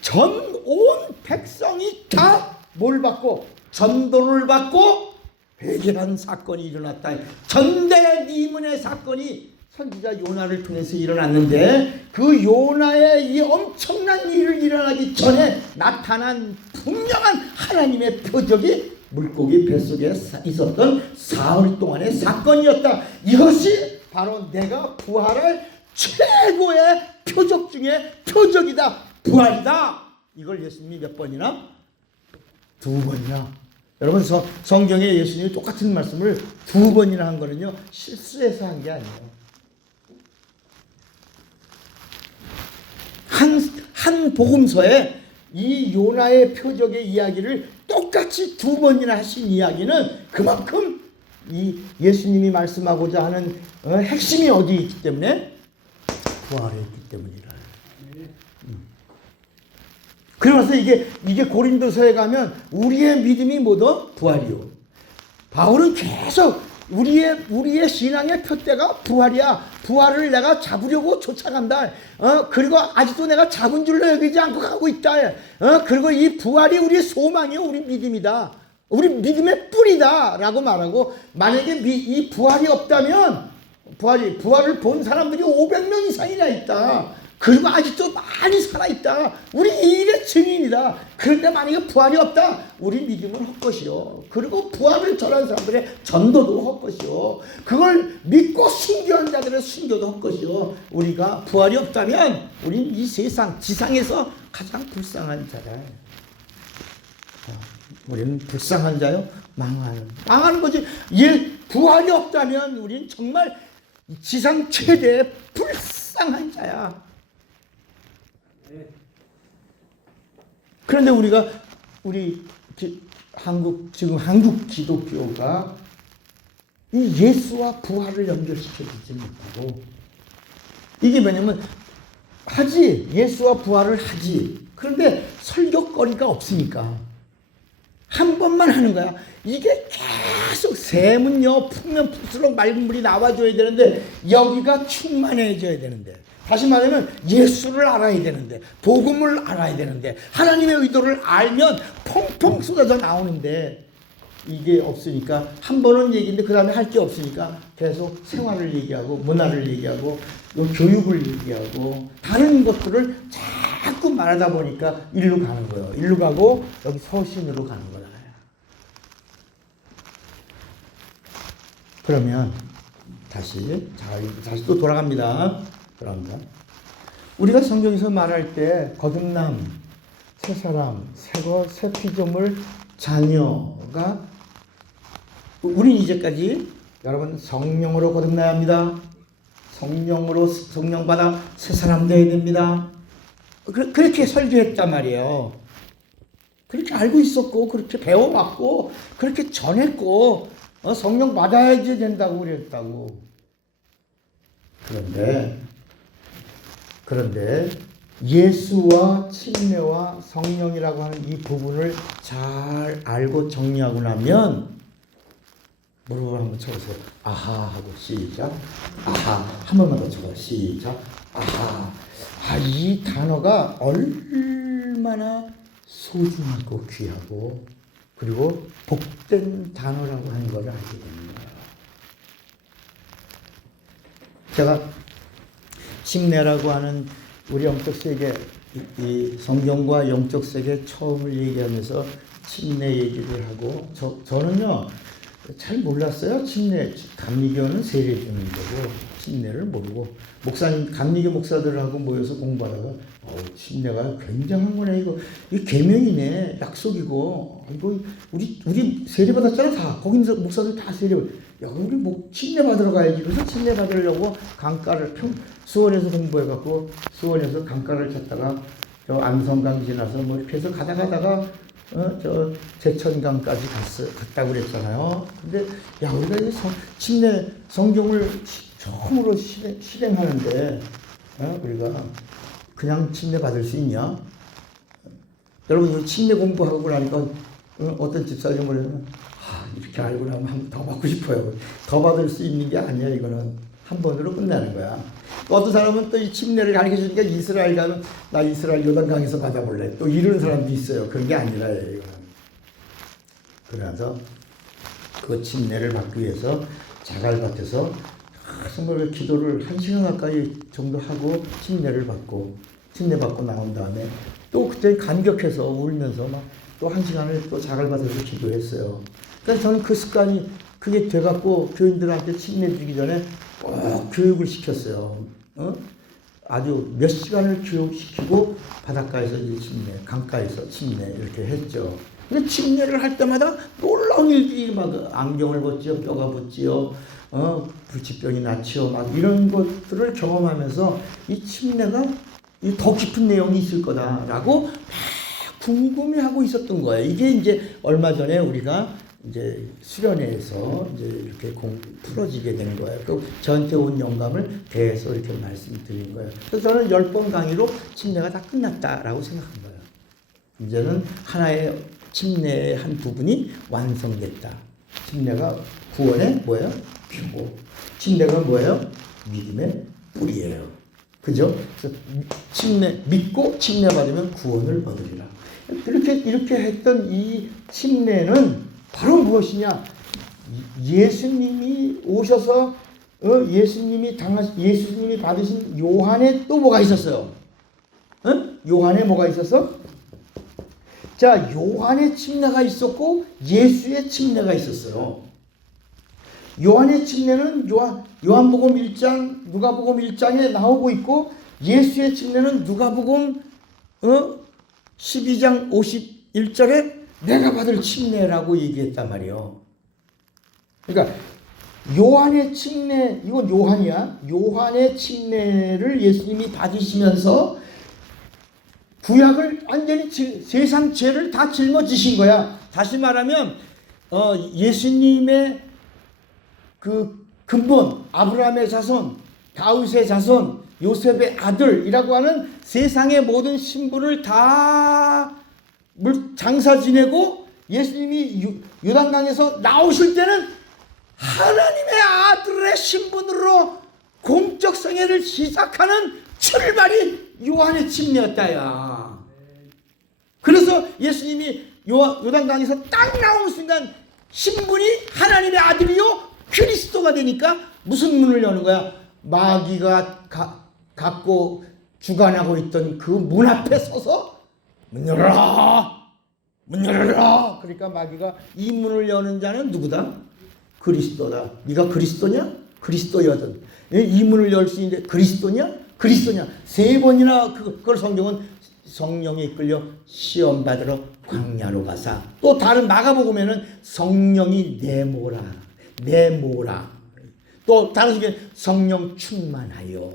전 온 백성이 다 뭘 받고? 전도를 받고 회개한 사건이 일어났다. 전대미문의 사건이 선지자 요나를 통해서 일어났는데, 그 요나의 이 엄청난 일을 일어나기 전에 나타난 분명한 하나님의 표적이 물고기 뱃속에 있었던 사흘 동안의 사건이었다. 이것이 바로 내가 부활할 최고의 표적 중에 표적이다. 부활이다. 이걸 예수님이 몇 번이나? 2번이나. 여러분, 성경에 예수님이 똑같은 말씀을 2번이나 한 거는요, 실수해서 한 게 아니에요. 한 복음서에 이 요나의 표적의 이야기를 똑같이 2번이나 하신 이야기는 그만큼 이 예수님이 말씀하고자 하는 핵심이 어디 있기 때문에? 부활에 있기 때문이라. 그러면서 이게 고린도서에 가면 우리의 믿음이 뭐더? 부활이요. 바울은 계속 우리의 신앙의 표대가 부활이야. 부활을 내가 잡으려고 쫓아간다. 그리고 아직도 내가 잡은 줄로 여기지 않고 가고 있다. 그리고 이 부활이 우리의 소망이요, 우리 믿음이다. 우리 믿음의 뿌리다라고 말하고, 만약에 이 부활이 없다면 부활을 본 사람들이 500명 이상이나 있다. 그리고 아직도 많이 살아있다. 우리 이 일의 증인이다. 그런데 만약에 부활이 없다. 우리 믿음은 헛것이요. 그리고 부활을 전한 사람들의 전도도 헛것이요. 그걸 믿고 순교한 자들의 순교도 헛것이요. 우리가 부활이 없다면 우리는 이 세상 지상에서 가장 불쌍한 자다. 우리는 불쌍한 자요? 망하는 거지. 부활이 없다면 우리는 정말 지상 최대의 불쌍한 자야. 그런데 한국 기독교가 이 예수와 부활을 연결시켜주지 못하고, 이게 뭐냐면 예수와 부활을 하지. 그런데 설교거리가 없으니까 한 번만 하는 거야. 이게 계속 새문요 풀면 풀수록 맑은 물이 나와줘야 되는데, 여기가 충만해져야 되는데, 다시 말하면 예수를 알아야 되는데, 복음을 알아야 되는데, 하나님의 의도를 알면 펑펑 쏟아져 나오는데, 이게 없으니까 한 번은 얘기인데 그 다음에 할 게 없으니까 계속 생활을 얘기하고 문화를 얘기하고 교육을 얘기하고 다른 것들을 자꾸 말하다 보니까 일로 가는 거예요. 일로 가고 여기 서신으로 가는 거야. 그러면 다시 또 돌아갑니다. 우리가 성경에서 말할 때 거듭남, 새 사람, 새 피조물, 자녀가, 우린 이제까지 여러분 성령으로 거듭나야 합니다. 성령 받아 새 사람 되어야 됩니다. 그렇게 설교했단 말이에요. 그렇게 알고 있었고, 그렇게 배워왔고, 그렇게 전했고, 성령 받아야지 된다고 그랬다고. 그런데 예수와 침례와 성령이라고 하는 이 부분을 잘 알고 정리하고 나면, 무릎을 한번 쳐보세요. 아하 하고 시작. 아하. 한 번만 더 쳐봐. 시작. 아하. 이 단어가 얼마나 소중하고 귀하고 그리고 복된 단어라고 하는 걸 알게 됩니다. 제가 침례라고 하는 우리 영적 세계, 이 성경과 영적 세계 처음을 얘기하면서 침례 얘기를 하고, 저는요 잘 몰랐어요. 침례, 감리교는 세례 주는 거고 침례를 모르고, 감리교 목사들하고 모여서 공부하다가 침례가 굉장한 거네. 이거 계명이네, 약속이고, 이거 우리 세례 받았잖아 다. 거기 있는 목사들 다 세례. 야, 우리 침례 받으러 가야지. 그래서 침례 받으려고 강가를 수원에서 공부해갖고 수원에서 강가를 찾다가 저 안성강 지나서 이렇게 해서 가다가 저 제천강까지 갔다고 그랬잖아요. 근데 야, 우리가 이 침례 성경을 처음으로 실행하는데 우리가 그냥 침례 받을 수 있냐? 여러분, 침례 공부하고 나니까 어떤 집사님을 하면 이렇게 알고 나면 한 번 더 받고 싶어요. 더 받을 수 있는 게 아니야. 이거는 한 번으로 끝나는 거야. 또 어떤 사람은 또 이 침례를 가르쳐 주니까 이스라엘 가면 나 이스라엘 요단강에서 받아볼래. 또 이런 사람도 있어요. 그런 게 아니라 이거는. 그래서 그 침례를 받기 위해서 자갈밭에서 정말 기도를 1시간 가까이 정도 하고 침례 받고 나온 다음에 또 그때 감격해서 울면서 막 또 1시간을 또 자갈밭에서 기도했어요. 그래서 저는 그 습관이 그게 돼갖고 교인들한테 침례 주기 전에 꼭 교육을 시켰어요. 아주 몇 시간을 교육시키고 바닷가에서 침례, 강가에서 침례 이렇게 했죠. 근데 침례를 할 때마다 놀라운 일들이 막 안경을 벗지요, 뼈가 벗지요, 불치병이 낫지요, 막 이런 것들을 경험하면서 이 침례가 더 깊은 내용이 있을 거다라고 막 궁금해하고 있었던 거예요. 이게 이제 얼마 전에 우리가 이제 수련회에서 이제 이렇게 풀어지게 된 거예요. 그 저한테 온 영감을 대해서 이렇게 말씀드린 거예요. 그래서 저는 10번 강의로 침례가 다 끝났다라고 생각한 거예요. 이제는 하나의 침례의 한 부분이 완성됐다. 침례가 구원의 뭐예요? 표고. 침례가 뭐예요? 믿음의 뿌리예요. 그죠? 그래서 침례 믿고 침례 받으면 구원을 얻으리라. 이렇게 했던 이 침례는 바로 무엇이냐? 예수님이 오셔서 예수님이 받으신 요한에 또 뭐가 있었어요? 요한에 뭐가 있었어? 자, 요한의 침례가 있었고 예수의 침례가 있었어요. 요한의 침례는 요한복음 1장, 누가복음 1장에 나오고 있고 예수의 침례는 누가복음 12장 51절에 내가 받을 침례라고 얘기했단 말이에요. 그러니까 요한의 침례, 이건 요한이야. 요한의 침례를 예수님이 받으시면서 구약을 완전히 세상 죄를 다 짊어지신 거야. 다시 말하면 예수님의 그 근본, 아브라함의 자손, 다윗의 자손, 요셉의 아들이라고 하는 세상의 모든 신분을 다 장사 지내고 예수님이 요단강에서 나오실 때는 하나님의 아들의 신분으로 공적 생애를 시작하는 출발이 요한의 침례였다야. 그래서 예수님이 요단강에서 딱 나오는 순간 신분이 하나님의 아들이요 그리스도가 되니까 무슨 문을 여는 거야? 마귀가 갖고 주관하고 있던 그 문 앞에 서서 문 열어라, 문 열어라. 그러니까 마귀가 이 문을 여는 자는 누구다? 그리스도다. 네가 그리스도냐? 그리스도여든. 이 문을 열 수 있는데 그리스도냐? 그리스도냐? 3번이나 그걸 성경은 성령에 이끌려 시험 받으러 광야로 가사. 또 다른 마가복음에는 성령이 내모라. 또 다른 식의 성령 충만하여,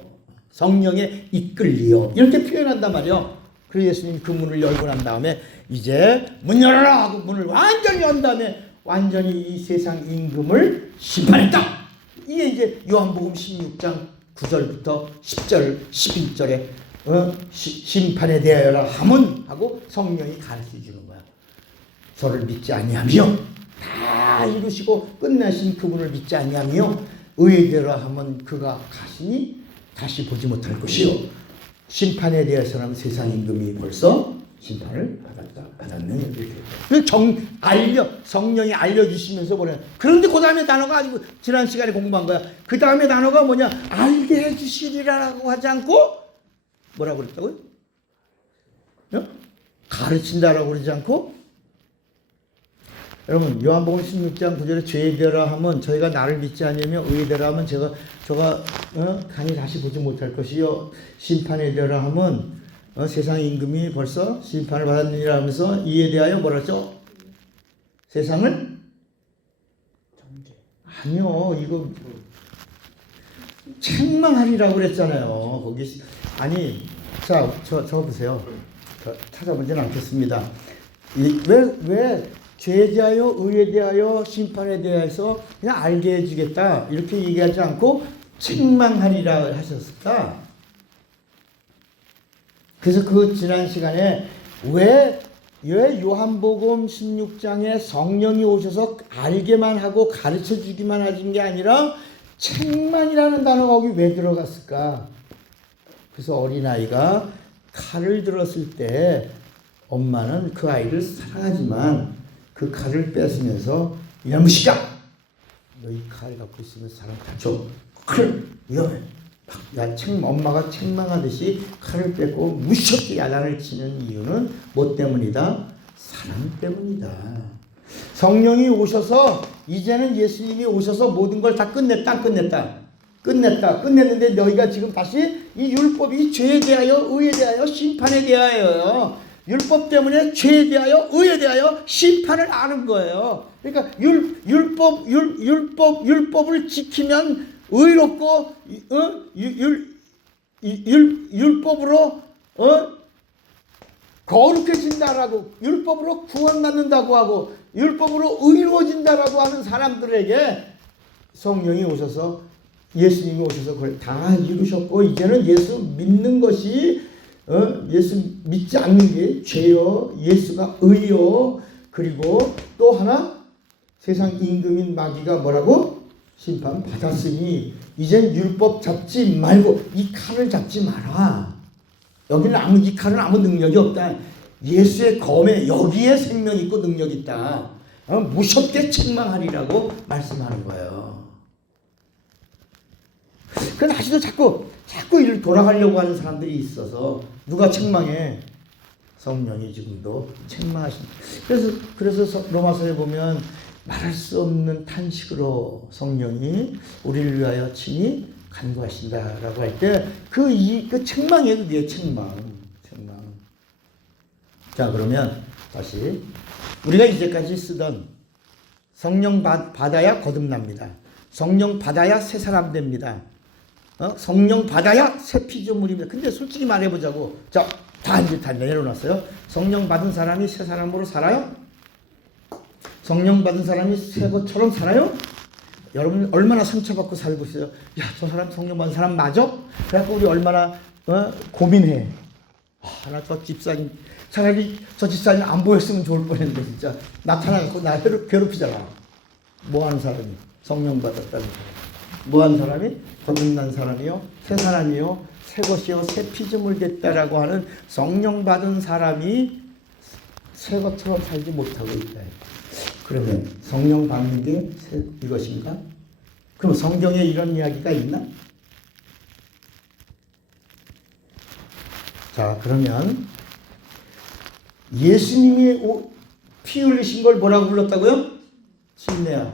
성령에 이끌리어 이렇게 표현한단 말이에요. 그래서 예수님이 그 문을 열고 난 다음에 이제 문 열어라 하고 문을 완전히 연 다음에 완전히 이 세상 임금을 심판했다. 이게 이제 요한복음 16장 9절부터 10절, 11절에 심판에 대하여라 하문 하고 성령이 가르쳐 주는 거야. 저를 믿지 아니하며 다 이루시고 끝나신 그분을 믿지 아니하며 의대로 하면 그가 가시니 다시 보지 못할 것이요. 심판에 대해서는 세상 임금이 벌써 심판을 받았느냐 이렇게. 성령이 알려주시면서 보내. 그런데 그 다음에 단어가 아니고 지난 시간에 공부한 거야. 그 다음에 단어가 뭐냐? 알게 해주시리라고 하지 않고 뭐라고 그랬다고요? 가르친다라고 그러지 않고. 여러분 요한복음 16장 9절에 죄에 대하라 하면 저희가 나를 믿지 아니하며 의에 대하라 하면 저가 간이 다시 보지 못할 것이요. 심판에 대하라 하면 세상 임금이 벌써 심판을 받았느니라 하면서 이에 대하여 뭐라 했죠? 세상을? 아니요. 이거 책망하리라고 그랬잖아요. 거기 아니 자 저 보세요. 찾아보지는 않겠습니다. 왜 죄에 대하여 의에 대하여 심판에 대해서 그냥 알게 해주겠다 이렇게 얘기하지 않고 책망하리라 하셨을까? 그래서 그 지난 시간에 왜 요한복음 16장에 성령이 오셔서 알게만 하고 가르쳐 주기만 하신 게 아니라 책망이라는 단어가 거기 왜 들어갔을까? 그래서 어린아이가 칼을 들었을 때 엄마는 그 아이를 사랑하지만 그 칼을 뺏으면서 이놈의 시각! 너 이 칼 갖고 있으면 사람 다쳐. 칼! 위험해. 엄마가 책망하듯이 칼을 뺏고 무섭게 야단을 치는 이유는 뭐 때문이다? 사랑 때문이다. 성령이 오셔서 이제는 예수님이 오셔서 모든 걸 다 끝냈는데 너희가 지금 다시 이 율법이 죄에 대하여 의에 대하여 심판에 대하여 율법 때문에 죄에 대하여 의에 대하여 심판을 아는 거예요. 그러니까 율법을 지키면 의롭고 율법으로 거룩해진다라고 율법으로 구원받는다고 하고 율법으로 의로워진다라고 하는 사람들에게 성령이 오셔서 예수님이 오셔서 그걸 다 이루셨고 이제는 예수 믿는 것이 예수 믿지 않는 게 죄요 예수가 의요 그리고 또 하나 세상 임금인 마귀가 뭐라고? 심판 받았으니 이젠 율법 잡지 말고 이 칼을 잡지 마라. 여기는 이 칼은 아무 능력이 없다. 예수의 검에 여기에 생명이 있고 능력이 있다. 무섭게 책망하리라고 말씀하는 거예요. 그런데 아직도 자꾸 이를 돌아가려고 하는 사람들이 있어서 누가 책망해? 성령이 지금도 책망하신다. 그래서 로마서에 보면 말할 수 없는 탄식으로 성령이 우리를 위하여 친히 간구하신다라고 할 때 그 책망이에요. 그게 책망. 자, 그러면 다시 우리가 이제까지 쓰던 성령 받아야 거듭납니다. 성령 받아야 새 사람 됩니다. 성령 받아야 새 피조물입니다. 근데 솔직히 말해보자고. 자, 다 내려놨어요. 성령 받은 사람이 새 사람으로 살아요? 성령 받은 사람이 새 것처럼 살아요? 여러분 얼마나 상처받고 살고 있어요. 야, 저 사람 성령 받은 사람 맞아? 그래갖고 우리 얼마나 고민해. 나 저 집사님 차라리 저 집사님 안 보였으면 좋을 뻔했는데 진짜 나타나갖고 나 괴롭히잖아. 뭐하는 사람이? 성령 받았다는 사람. 뭐하는 사람이? 거듭난 사람이요, 새 사람이요, 새 것이요, 새 피조물 됐다라고 하는 성령 받은 사람이 새 것처럼 살지 못하고 있다. 그러면 성령 받는 게 이것인가? 그럼 성경에 이런 이야기가 있나? 자, 그러면 예수님이 피 흘리신 걸 뭐라고 불렀다고요? 침례야.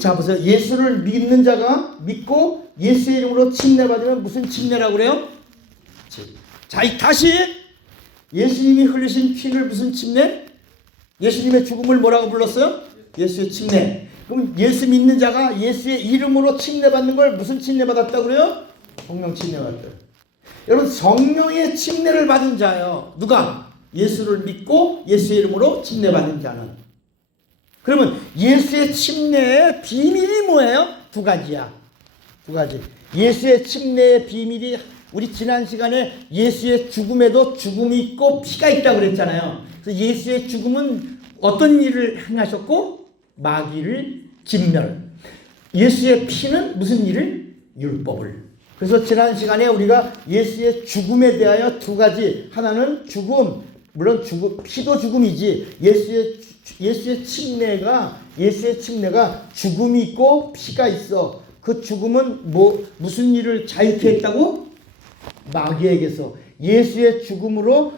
자, 보세요. 예수를 믿는 자가 믿고 예수의 이름으로 침례받으면 무슨 침례라고 그래요? 자, 다시 예수님이 흘리신 피를 무슨 침례? 예수님의 죽음을 뭐라고 불렀어요? 예수의 침례. 그럼 예수 믿는 자가 예수의 이름으로 침례받는 걸 무슨 침례받았다고 그래요? 성령 침례받았다. 여러분, 성령의 침례를 받은 자예요. 누가? 예수를 믿고 예수의 이름으로 침례받은 자는. 그러면 예수의 침례의 비밀이 뭐예요? 두 가지야. 두 가지. 예수의 침례의 비밀이 우리 지난 시간에 예수의 죽음에도 죽음이 있고 피가 있다고 그랬잖아요. 그래서 예수의 죽음은 어떤 일을 행하셨고 마귀를 진멸. 예수의 피는 무슨 일을? 율법을. 그래서 지난 시간에 우리가 예수의 죽음에 대하여 두 가지. 하나는 죽음. 물론 피도 죽음이지. 예수의 침례가 죽음이 있고 피가 있어. 그 죽음은 무슨 일을 자유케 했다고? 마귀에게서. 예수의 죽음으로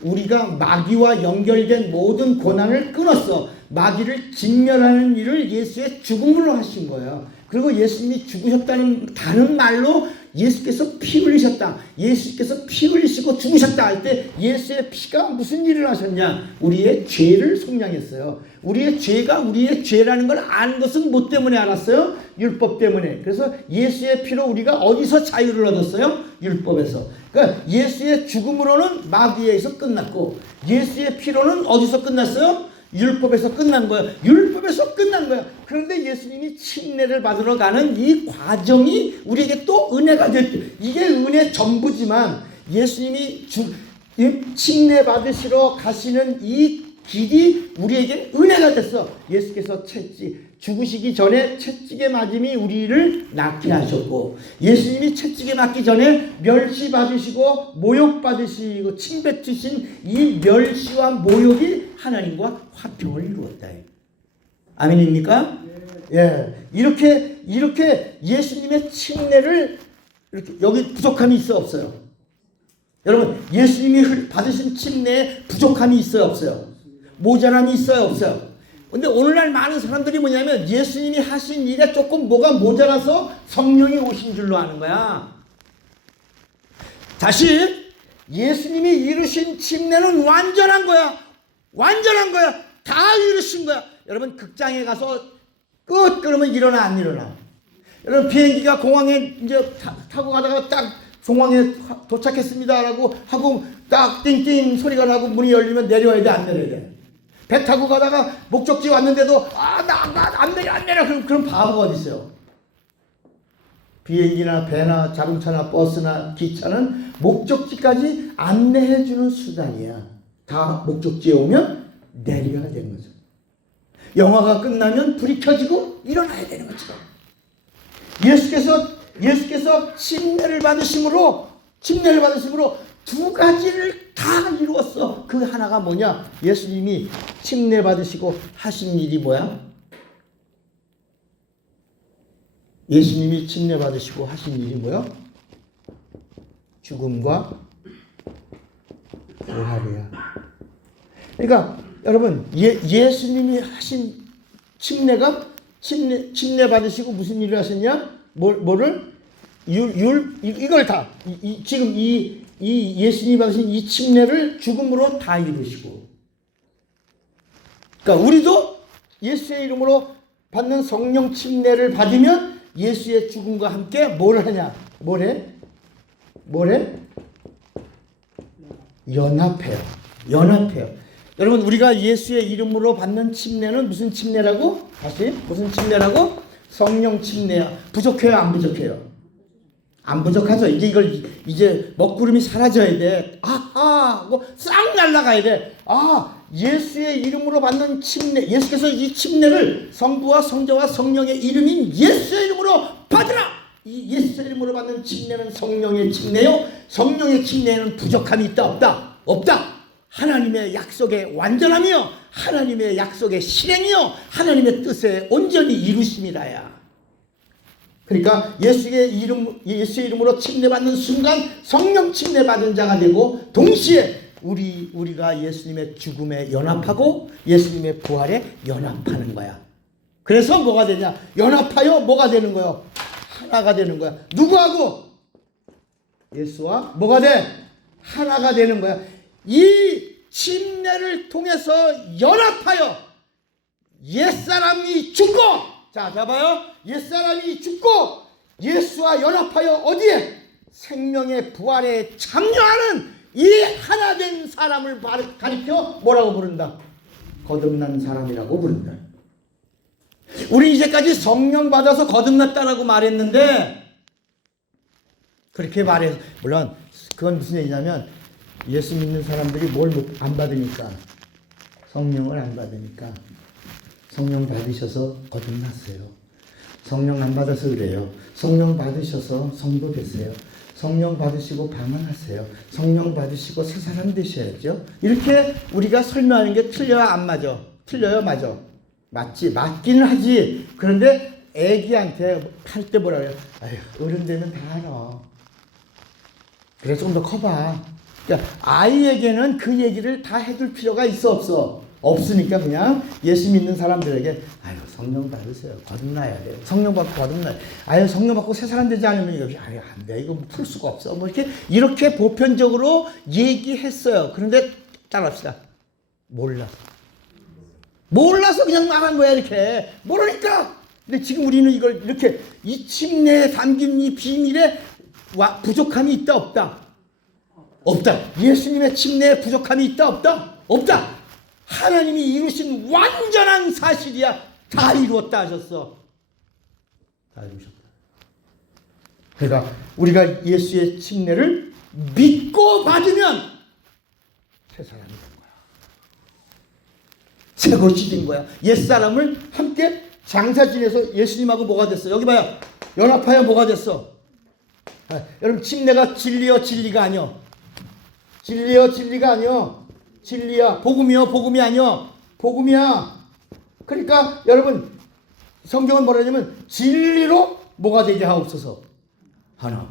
우리가 마귀와 연결된 모든 고난을 끊었어. 마귀를 진멸하는 일을 예수의 죽음으로 하신 거예요. 그리고 예수님이 죽으셨다는 다른 말로 예수께서 피 흘리셨다. 예수께서 피 흘리시고 죽으셨다 할 때 예수의 피가 무슨 일을 하셨냐? 우리의 죄를 속량했어요. 우리의 죄가 우리의 죄라는 걸 아는 것은 뭐 때문에 알았어요? 율법 때문에. 그래서 예수의 피로 우리가 어디서 자유를 얻었어요? 율법에서. 그러니까 예수의 죽음으로는 마귀에서 끝났고 예수의 피로는 어디서 끝났어요? 율법에서 끝난 거예요. 율법에서 끝난 거예요. 그런데 예수님이 침례를 받으러 가는 이 과정이 우리에게 또 은혜가 됐죠. 이게 은혜 전부지만 예수님이 침례 받으시러 가시는 이 길이 우리에게 은혜가 됐어. 예수께서 죽으시기 전에 채찍에 맞음이 우리를 낫게 하셨고 예수님이 채찍에 맞기 전에 멸시 받으시고 모욕 받으시고 침뱉으신 이 멸시와 모욕이 하나님과 화평을 이루었다. 아멘입니까? 예. 이렇게 예수님의 침례를 이렇게 여기 부족함이 있어요, 없어요? 여러분, 예수님이 받으신 침례에 부족함이 있어요, 없어요? 모자람이 있어요, 없어요? 근데 오늘날 많은 사람들이 뭐냐면 예수님이 하신 일에 조금 뭐가 모자라서 성령이 오신 줄로 아는 거야. 다시 예수님이 이루신 침례는 완전한 거야. 완전한 거야. 다 이루신 거야. 여러분, 극장에 가서 끝 그러면 일어나 안 일어나? 여러분, 비행기가 공항에 이제 타고 가다가 딱 공항에 도착했습니다라고 하고 딱 띵띵 소리가 나고 문이 열리면 내려야 돼, 안 내려야 돼? 배 타고 가다가 목적지 왔는데도 나 안 내려 그럼 바보가 어디 있어요? 비행기나 배나 자동차나 버스나 기차는 목적지까지 안내해 주는 수단이야. 다 목적지에 오면 내려야 되는 거죠. 영화가 끝나면 불이 켜지고 일어나야 되는 것처럼 예수께서 침례를 받으심으로 두 가지를 다 이루었어. 그 하나가 뭐냐? 예수님이 침례 받으시고 하신 일이 뭐야? 예수님이 침례 받으시고 하신 일이 뭐야? 죽음과 부활이야. 그러니까 여러분 예수님이 하신 침례 받으시고 무슨 일을 하셨냐? 뭐를 이걸 다 지금 이 예수님이 받으신 이 침례를 죽음으로 다 이루시고, 그러니까 우리도 예수의 이름으로 받는 성령 침례를 받으면 예수의 죽음과 함께 뭘 하냐? 뭐래? 연합해요. 여러분 우리가 예수의 이름으로 받는 침례는 무슨 침례라고? 다시 무슨 침례라고? 성령 침례야. 부족해요? 안 부족해요? 안 부족하죠. 이제 먹구름이 사라져야 돼. 뭐 싹 날아가야 돼. 예수의 이름으로 받는 침례. 예수께서 이 침례를 성부와 성자와 성령의 이름인 예수의 이름으로 받으라. 이 예수의 이름으로 받는 침례는 성령의 침례요. 성령의 침례에는 부족함이 있다 없다? 없다. 하나님의 약속의 완전함이요, 하나님의 약속의 실행이요, 하나님의 뜻에 온전히 이루심이라야. 그러니까 예수의 이름으로 침례받는 순간 성령 침례받은 자가 되고, 동시에 우리가 예수님의 죽음에 연합하고 예수님의 부활에 연합하는 거야. 그래서 뭐가 되냐? 연합하여 뭐가 되는 거요? 하나가 되는 거야. 누구하고? 예수와 뭐가 돼? 하나가 되는 거야. 이 침례를 통해서 연합하여 옛사람이 죽고, 자 봐요. 옛사람이 죽고 예수와 연합하여 어디에? 생명의 부활에 참여하는 이 하나된 사람을 가리켜 뭐라고 부른다? 거듭난 사람이라고 부른다. 우리 이제까지 성령 받아서 거듭났다라고 말했는데, 그렇게 말해서, 물론 그건 무슨 얘기냐면 예수 믿는 사람들이 뭘 안 받으니까, 성령을 안 받으니까. 성령 받으셔서 거듭났어요. 성령 안 받아서 그래요. 성령 받으셔서 성도 됐어요. 성령 받으시고 방언하세요. 성령 받으시고 새 사람 되셔야죠. 이렇게 우리가 설명하는 게 틀려요, 안 맞아? 틀려요, 맞아? 맞지? 맞기는 하지. 그런데 애기한테 할 때 뭐라 그래요? 아휴, 어른 되면 다 알아. 그래, 좀 더 커봐. 그러니까 아이에게는 그 얘기를 다 해줄 필요가 있어, 없어? 없으니까 그냥 예수 믿는 사람들에게 아유, 성령 받으세요. 거듭나야 돼요. 성령 받고 거듭나야 돼요. 아유, 성령 받고 새 사람 되지 않으면 이거 아유, 안 돼. 이거 풀 수가 없어. 뭐 이렇게 보편적으로 얘기했어요. 그런데 따라합시다. 몰라서 그냥 말한 거야, 이렇게. 모르니까. 근데 지금 우리는 이걸 이렇게 이 침례에 담긴 이 비밀에 부족함이 있다, 없다? 없다. 예수님의 침례에 부족함이 있다, 없다? 없다. 하나님이 이루신 완전한 사실이야. 다 이루었다 하셨어. 다 이루셨다. 그러니까 우리가 예수의 침례를 믿고 받으면 새 사람이 된 거야. 새 것이 된 거야. 옛사람을 함께 장사 지내서 예수님하고 뭐가 됐어? 여기 봐요. 연합하여 뭐가 됐어? 여러분, 침례가 진리여 진리가 아니여. 진리여 진리가 아니여. 진리야. 복음이요 복음이 아니여. 복음이야. 그러니까 여러분, 성경은 뭐라 하냐면 진리로 뭐가 되게 하옵소서. 하나.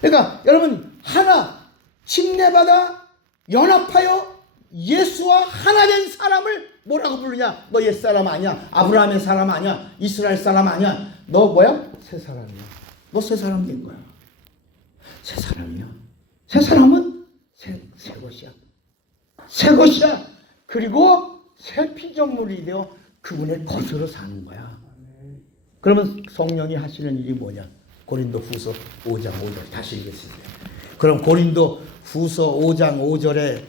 그러니까 여러분, 하나 침례받아 연합하여 예수와 하나 된 사람을 뭐라고 부르냐? 너 옛사람 아니야. 아브라함의 사람 아니야. 이스라엘 사람 아니야. 너 뭐야? 새 사람이야. 너 새 사람 된 거야. 새 사람이야. 새 사람은 새 것이야. 새 것이야. 그리고 새 피조물이 되어 그분의 것으로 사는 거야. 그러면 성령이 하시는 일이 뭐냐? 고린도 후서 5장 5절 다시 읽겠습니다. 그럼 고린도 후서 5장 5절에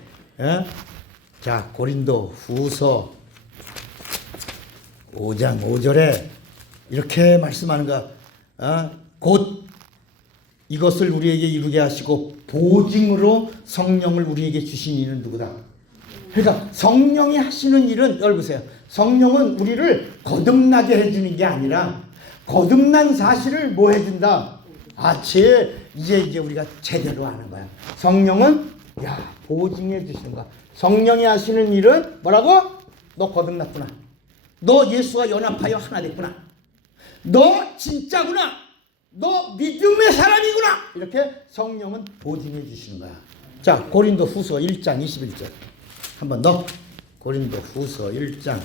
자, 고린도 후서 5장 5절에 이렇게 말씀하는 거야. 곧 이것을 우리에게 이루게 하시고 보증으로 성령을 우리에게 주신 이는 누구다? 그러니까 성령이 하시는 일은, 여러분 보세요. 성령은 우리를 거듭나게 해주는 게 아니라 거듭난 사실을 뭐 해준다? 이제 우리가 제대로 아는 거야. 성령은 보증해 주시는 거야. 성령이 하시는 일은 뭐라고? 너 거듭났구나. 너 예수와 연합하여 하나 됐구나. 너 진짜구나. 너 믿음의 사람이구나. 이렇게 성령은 보증해 주시는 거야. 자, 고린도 후서 1장 21절 한번 더. 고린도 후서 1장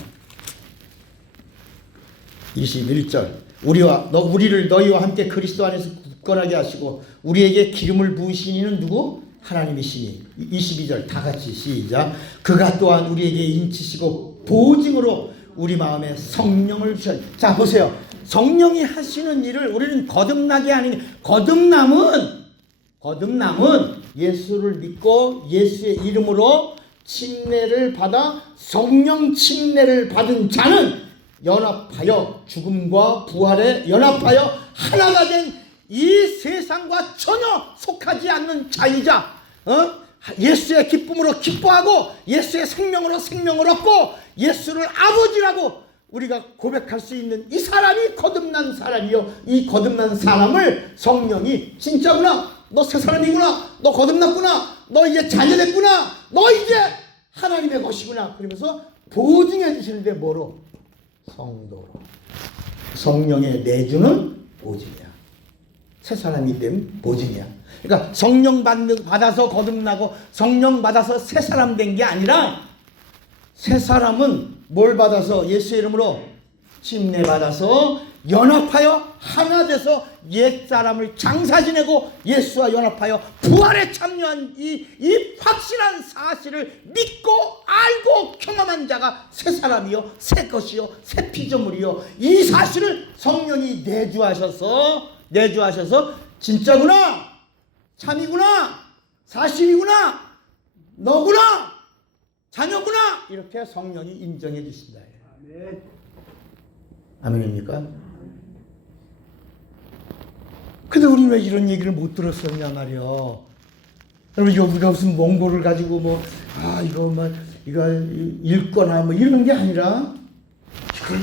21절 우리를 너희와 함께 그리스도 안에서 굳건하게 하시고 우리에게 기름을 부으신 이는 누구? 하나님이시니. 22절 다 같이 시작. 그가 또한 우리에게 인치시고 보증으로 우리 마음에 성령을 주셨. 자, 보세요. 성령이 하시는 일을 우리는 거듭나게 하는, 거듭남은 예수를 믿고 예수의 이름으로 침례를 받아 성령 침례를 받은 자는 연합하여 죽음과 부활에 연합하여 하나가 된 이 세상과 전혀 속하지 않는 자이자 예수의 기쁨으로 기뻐하고 예수의 생명으로 생명을 얻고 예수를 아버지라고 우리가 고백할 수 있는 이 사람이 거듭난 사람이요. 이 거듭난 사람을 성령이 진짜구나. 너 새 사람이구나. 너 거듭났구나. 너 이제 자녀됐구나. 너 이제 하나님의 것이구나. 그러면서 보증해 주시는데 뭐로? 성도로. 성령의 내주는 보증이야. 새 사람이 된 보증이야. 그러니까 성령 받아서 거듭나고 성령 받아서 새 사람 된 게 아니라, 새 사람은 뭘 받아서? 예수의 이름으로 침례 받아서 연합하여 하나 돼서 옛 사람을 장사 지내고 예수와 연합하여 부활에 참여한 이 확실한 사실을 믿고 알고 경험한 자가 새 사람이요, 새 것이요, 새 피조물이요. 이 사실을 성령이 내주하셔서 진짜구나, 참이구나, 사실이구나, 너구나, 자녀구나, 이렇게 성령이 인정해 주신다. 아멘. 아멘입니까? 근데 우리 왜 이런 얘기를 못 들었었냐 말이요. 여러분, 우리가 무슨 원고를 가지고 이거 읽거나 이런 게 아니라 이걸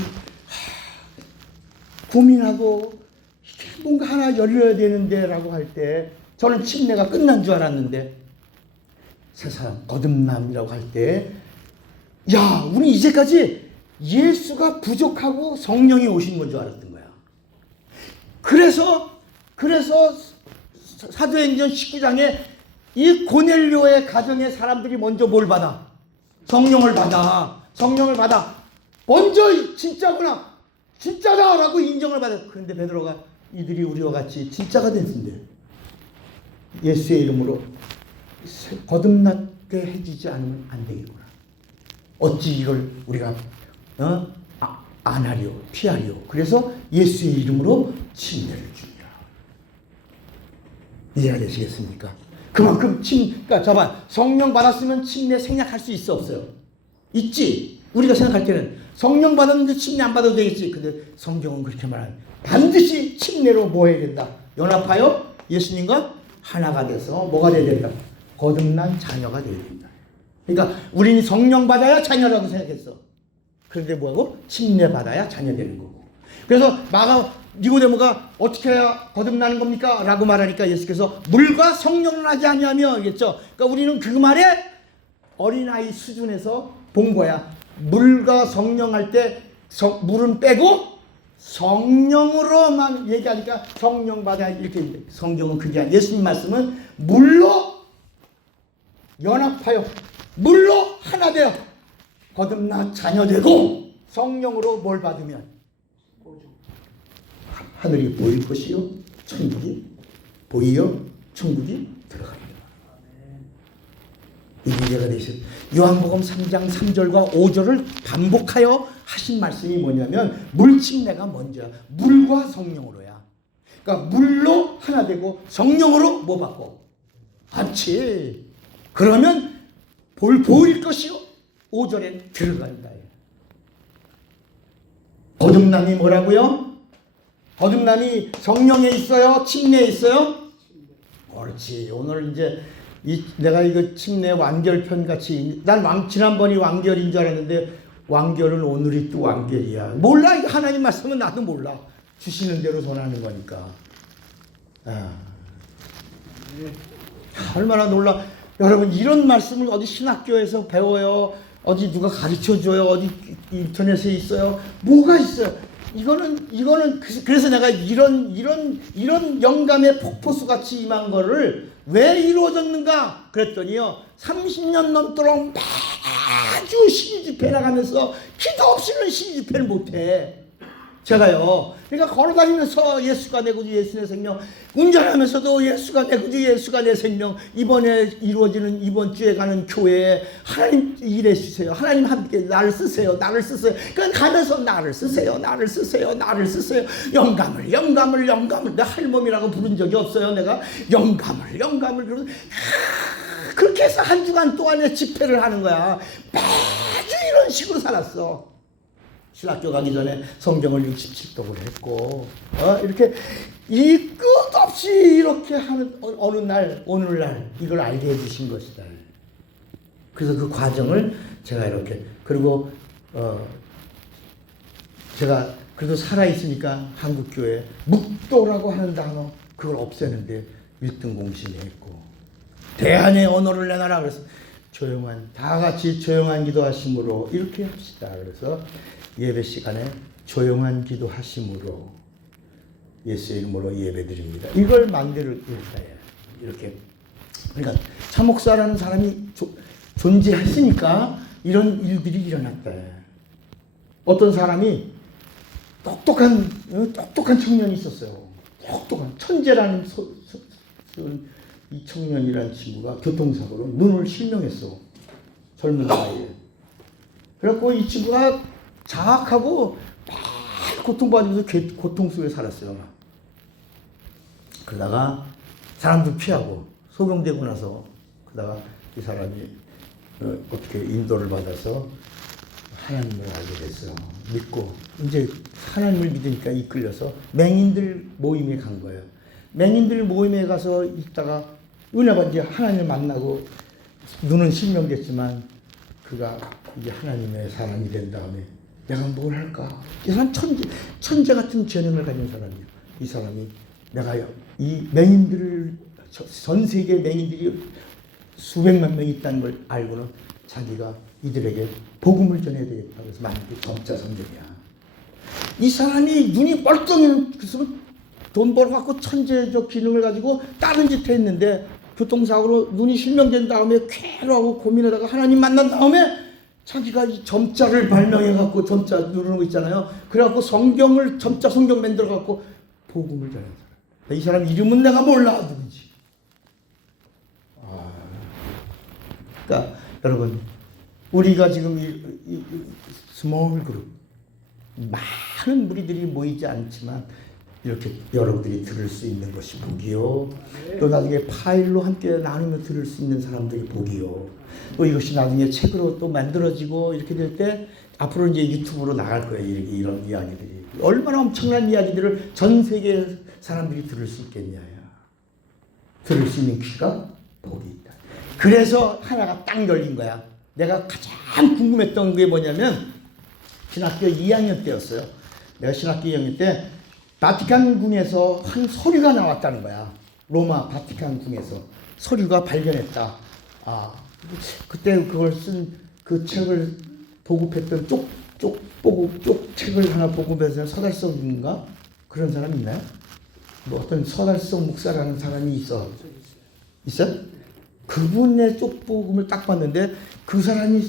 고민하고 이게 뭔가 하나 열려야 되는데라고 할 때, 저는 침례가 끝난 줄 알았는데 새 사람 거듭남이라고 할 때, 우리 이제까지 예수가 부족하고 성령이 오신 건 줄 알았던 거야. 그래서 사도행전 19장에 이 고넬료의 가정의 사람들이 먼저 뭘 받아? 성령을 받아. 먼저 진짜구나, 진짜다라고 인정을 받아. 그런데 베드로가 이들이 우리와 같이 진짜가 됐는데 예수의 이름으로 거듭나게 해주지 않으면 안 되겠구나. 어찌 이걸 우리가 안 하려, 피하려. 그래서 예수의 이름으로 침례를 주니라. 이해가 되시겠습니까? 그만큼 그러니까 성령 받았으면 침례 생략할 수 있어, 없어요? 있지. 우리가 생각할 때는 성령 받았는데 침례 안 받아도 되겠지. 근데 성경은 그렇게 말하는, 반드시 침례로 뭐 해야 된다? 연합하여 예수님과 하나가 돼서 뭐가 돼야 된다? 거듭난 자녀가 돼야 된다. 그러니까 우리는 성령 받아야 자녀라고 생각했어. 그런데 뭐하고? 침례 받아야 자녀 되는 거고. 그래서 니고데모가 어떻게 해야 거듭나는 겁니까? 라고 말하니까 예수께서 물과 성령을 하지 아니하며, 알겠죠? 그러니까 우리는 그 말에 어린아이 수준에서 본 거야. 물과 성령 할 때 물은 빼고 성령으로만 얘기하니까 성령 받아야 이렇게. 성경은 그게 아니야. 예수님 말씀은 물로 연합하여 물로 하나 되어 거듭나 자녀되고 성령으로 뭘 받으면 하늘이 보일 것이요, 천국이 보이어 천국이 들어갑니다. 이 문제가 되신 요한복음 3장 3절과 5절을 반복하여 하신 말씀이 뭐냐면, 물침례가 먼저야. 물과 성령으로야. 그러니까 물로 하나 되고 성령으로 뭐 받고? 않지. 그러면 보일 것이요, 5절에 들어간다. 거듭남이 뭐라고요? 거듭남이 성령에 있어요? 침례에 있어요? 그렇지. 오늘 이제 내가 이거 침례 완결편 같이 난 지난번이 완결인 줄 알았는데 완결은 오늘이 또 완결이야. 몰라. 이거 하나님 말씀은 나도 몰라. 주시는 대로 전하는 거니까. 얼마나 놀라. 여러분 이런 말씀을 어디 신학교에서 배워요? 어디 누가 가르쳐줘요? 어디 인터넷에 있어요? 뭐가 있어요? 이거는 그래서 내가 이런 영감의 폭포수 같이 임한 거를 왜 이루어졌는가 그랬더니요, 30년 넘도록 매주 시기 집회 나가면서 기도 없이는 시기 집회를 못해. 제가요. 그러니까 걸어다니면서 예수가 내 구주, 예수 내 생명, 운전하면서도 예수가 내 구주, 예수가 내 생명, 이번에 이루어지는 이번 주에 가는 교회에 하나님 일해 주세요. 하나님 함께 나를 쓰세요. 나를 쓰세요. 그러니까 가면서 나를 쓰세요. 나를 쓰세요. 나를 쓰세요. 영감을 내 할멈이라고 부른 적이 없어요. 내가 영감을 그러면 그렇게 해서 한 주간 동안에 집회를 하는 거야. 매주 이런 식으로 살았어. 신학교 가기 전에 성경을 67독을 했고, 이렇게 이 끝없이 이렇게 하는 어느 날, 오늘날 이걸 알게 해주신 것이다. 그래서 그 과정을 제가 이렇게, 그리고 제가 그래도 살아있으니까 한국교회 묵도라고 하는 단어 그걸 없애는데 1등 공신했고, 대안의 언어를 내놔라 그래서 다 같이 조용한 기도하심으로 이렇게 합시다. 그래서 예배 시간에 조용한 기도하심으로 예수의 이름으로 예배드립니다. 이걸 만들었다. 이렇게. 그러니까 차목사라는 사람이 존재했으니까 이런 일들이 일어났다. 어떤 사람이 똑똑한 청년이 있었어요. 똑똑한 천재라는 이 청년이라는 친구가 교통사고로 눈을 실명했어. 젊은 나이에. 그래갖고 이 친구가 자학하고 막 고통받으면서 고통 속에 살았어요. 그러다가 사람들 피하고 소경되고 나서 그러다가 이 사람이 어떻게 인도를 받아서 하나님을 알게 됐어요. 믿고 이제 하나님을 믿으니까 이끌려서 맹인들 모임에 간 거예요. 맹인들 모임에 가서 있다가 은혜가 이제 하나님을 만나고 눈은 실명됐지만 그가 이제 하나님의 사람이 된 다음에 내가 뭘 할까? 이 사람 천재 같은 재능을 가진 사람이에요. 이 사람이 내가 이 맹인들을 전 세계 맹인들이 수백만 명이 있다는 걸 알고는 자기가 이들에게 복음을 전해야 되겠다. 그래서 만든 게 점자 성경이야. 이 사람이 눈이 멀쩡히 그래서 돈 벌어갖고 천재적 기능을 가지고 다른 짓 했는데 교통사고로 눈이 실명된 다음에 괴로워하고 고민하다가 하나님 만난 다음에 자기가 이 점자를 발명해갖고 점자 누르는 거 있잖아요. 그래갖고 점자 성경 만들어갖고 복음을 전한 사람. 이 사람 이름은 내가 몰라 누군지. 그러니까 여러분 우리가 지금 이 스몰 그룹 많은 무리들이 모이지 않지만 이렇게 여러분들이 들을 수 있는 것이 복이요. 또 나중에 파일로 함께 나누며 들을 수 있는 사람들이 복이요. 또 이것이 나중에 책으로 또 만들어지고 이렇게 될 때 앞으로 이제 유튜브로 나갈 거예요. 이런 이야기들이. 얼마나 엄청난 이야기들을 전 세계 사람들이 들을 수 있겠냐요. 들을 수 있는 귀가 복이 있다. 그래서 하나가 딱 열린 거야. 내가 가장 궁금했던 게 뭐냐면 신학교 2학년 때였어요. 내가 신학교 2학년 때 바티칸 궁에서 한 서류가 나왔다는 거야. 로마 바티칸 궁에서 서류가 발견했다. 그때 그걸 쓴 그 책을 보급했던 쪽 책을 하나 보급해서 서달성인가 그런 사람 있나요? 뭐 어떤 서달성 목사라는 사람이 있어. 그분의 쪽 복음을 딱 봤는데 그 사람이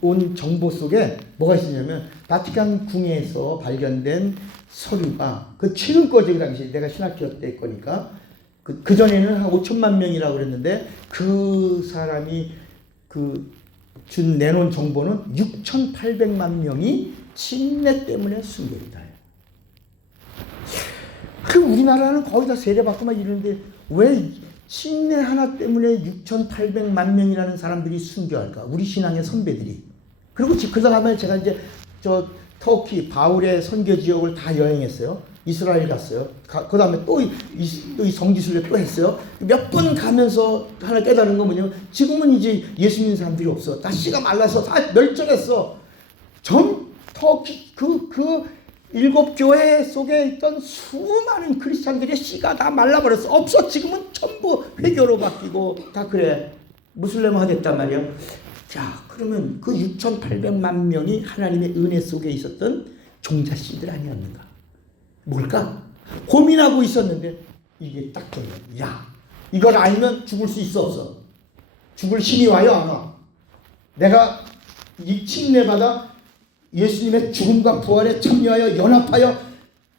온 정보 속에 뭐가 있었냐면 바티칸 궁에서 발견된 서류가 그 최근 거지. 그 당시 내가 신학교 때 거니까 그 전에는 한 5천만 명이라고 그랬는데 그 사람이 내놓은 정보는 6,800만 명이 침례 때문에 순교했다. 우리나라는 거의 다 세례받고 막 이러는데 왜 침례 하나 때문에 6,800만 명이라는 사람들이 순교할까? 우리 신앙의 선배들이. 그리고 그 다음에 제가 이제 터키 바울의 선교 지역을 다 여행했어요. 이스라엘 갔어요. 그 다음에 또 이 성지순례 또 했어요. 몇 번 가면서 하나 깨달은 건 뭐냐면 지금은 이제 예수 믿는 사람들이 없어. 다 씨가 말라서 다 멸절했어. 그 일곱 교회 속에 있던 수많은 크리스찬들의 씨가 다 말라버렸어. 없어. 지금은 전부 회교로 바뀌고 다 그래. 무슬림 하겠단 말이야. 자, 그러면 그 6,800만 명이 하나님의 은혜 속에 있었던 종자씨들 아니었는가? 뭘까? 고민하고 있었는데 이게 딱 정해. 야, 이걸 알면 죽을 수 있어 없어? 죽을 힘이 와요 안 와? 내가 이 침례받아 예수님의 죽음과 부활에 참여하여 연합하여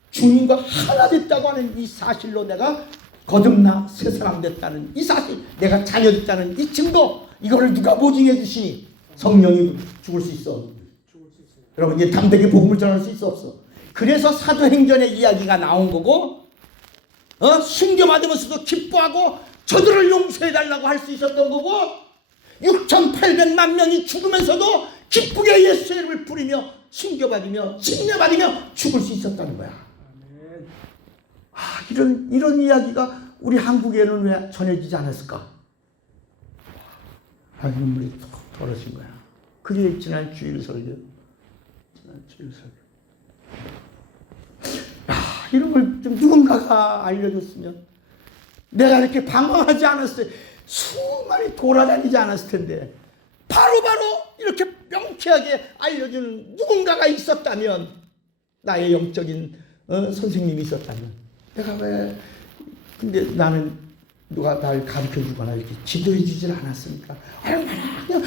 주님과 하나 됐다고 하는 이 사실로 내가 거듭나 새 사람 됐다는 이 사실, 내가 자녀 됐다는 이 증거, 이거를 누가 보증해 주시니? 성령이 죽을 수 있어. 여러분 이제 담대하게 복음을 전할 수 있어 없어? 그래서 사도행전의 이야기가 나온 거고, 순교받으면서도 기뻐하고 저들을 용서해달라고 할 수 있었던 거고, 6,800만 명이 죽으면서도 기쁘게 예수의 이름을 부리며 순교받으며 침례받으며 죽을 수 있었다는 거야. 이런 이야기가 우리 한국에는 왜 전해지지 않았을까? 눈물이 툭 떨어진 거야. 그게 지난 주일 설교. 이런 걸 좀 누군가가 알려줬으면 내가 이렇게 방황하지 않았을 때, 수많이 돌아다니지 않았을 텐데 바로바로 이렇게 명쾌하게 알려주는 누군가가 있었다면, 나의 영적인 선생님이 있었다면, 내가 왜 근데 나는 누가 날 가르쳐주거나 이렇게 지도해주질 않았으니까 얼마나 그냥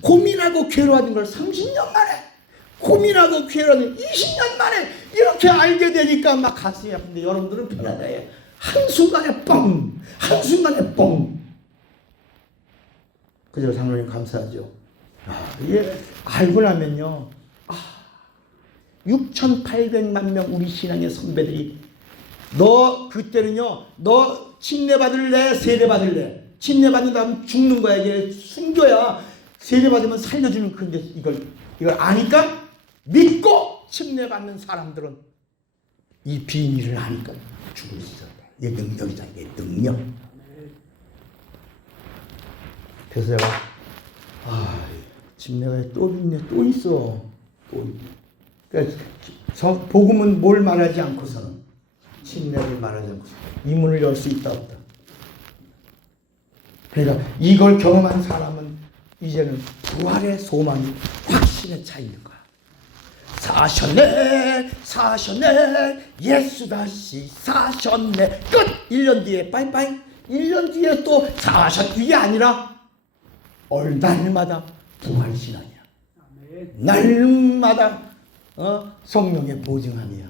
고민하고 괴로워하는 걸 30년 만에, 고민하고 괴로워하는 20년 만에 이렇게 알게 되니까 막 가슴이 아픈데 여러분들은 편하다해. 한순간에 뻥, 한순간에 뻥. 그저 장로님 감사하죠. 이게 알고 나면요, 6,800만 명 우리 신앙의 선배들이, 너 그때는요, 너 침례 받을래 세례 받을래? 침례 받는 다음 죽는 거야. 이게 순교야. 세례 받으면 살려주는. 근데 이걸 아니까, 믿고 침례 받는 사람들은 이 비밀을 아니까 죽을 수 있었다. 이게 능력이다. 이게 능력. 그래서 제가 침례가 또 있네, 또 있어, 또 있네. 그러니까 복음은 뭘 말하지 않고서는, 침례를 말하지 않고서 이 문을 열 수 있다 없다. 그러니까 이걸 경험한 사람은 이제는 부활의 소망이 확신에 차 있는 거야. 사셨네, 사셨네, 예수 다시 사셨네. 끝. 1년 뒤에 빠이빠이. 1년 뒤에 또 이게 아니라 날마다 부활신앙이야. 날마다 성령의 보증함이야.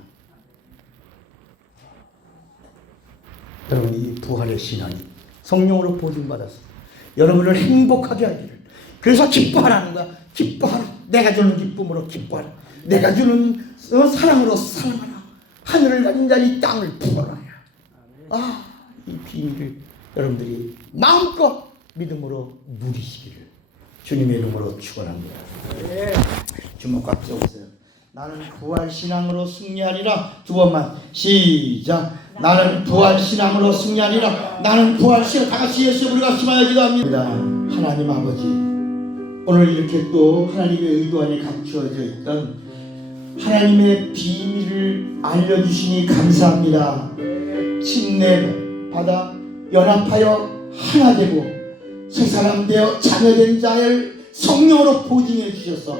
여러분 이 부활의 신앙이 성령으로 보증받았어. 여러분을 행복하게 하기를. 그래서 기뻐하라는 거야. 기뻐하라. 내가 주는 기쁨으로 기뻐하라. 내가 주는 사랑으로 사랑하라. 하늘을 가진 자 이 땅을 부어라. 이 비밀을 여러분들이 마음껏 믿음으로 누리시기를 주님의 이름으로 축원합니다. 주먹 꽉 쥐어보세요. 나는 부활신앙으로 승리하리라. 두 번만 시작. 나는 부활신앙으로 승리하리라. 나는 부활신앙. 다같이 예수 우리가 심하여 기도합니다. 하나님 아버지, 오늘 이렇게 또 하나님의 의도 안에 감추어져 있던 하나님의 비밀을 알려주시니 감사합니다. 침례 받아 연합하여 하나 되고 새 사람 되어 자녀된 자를 성령으로 보증해 주셔서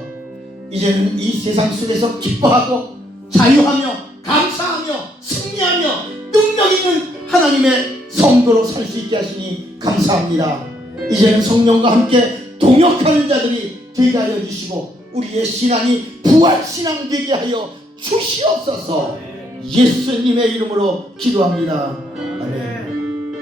이제는 이 세상 속에서 기뻐하고 자유하며 감사하며 승리하며 능력 있는 하나님의 성도로 살 수 있게 하시니 감사합니다. 이제는 성령과 함께 동역하는 자들이 되게 하여 주시고 우리의 신앙이 부활신앙 되게 하여 주시옵소서. 예수님의 이름으로 기도합니다.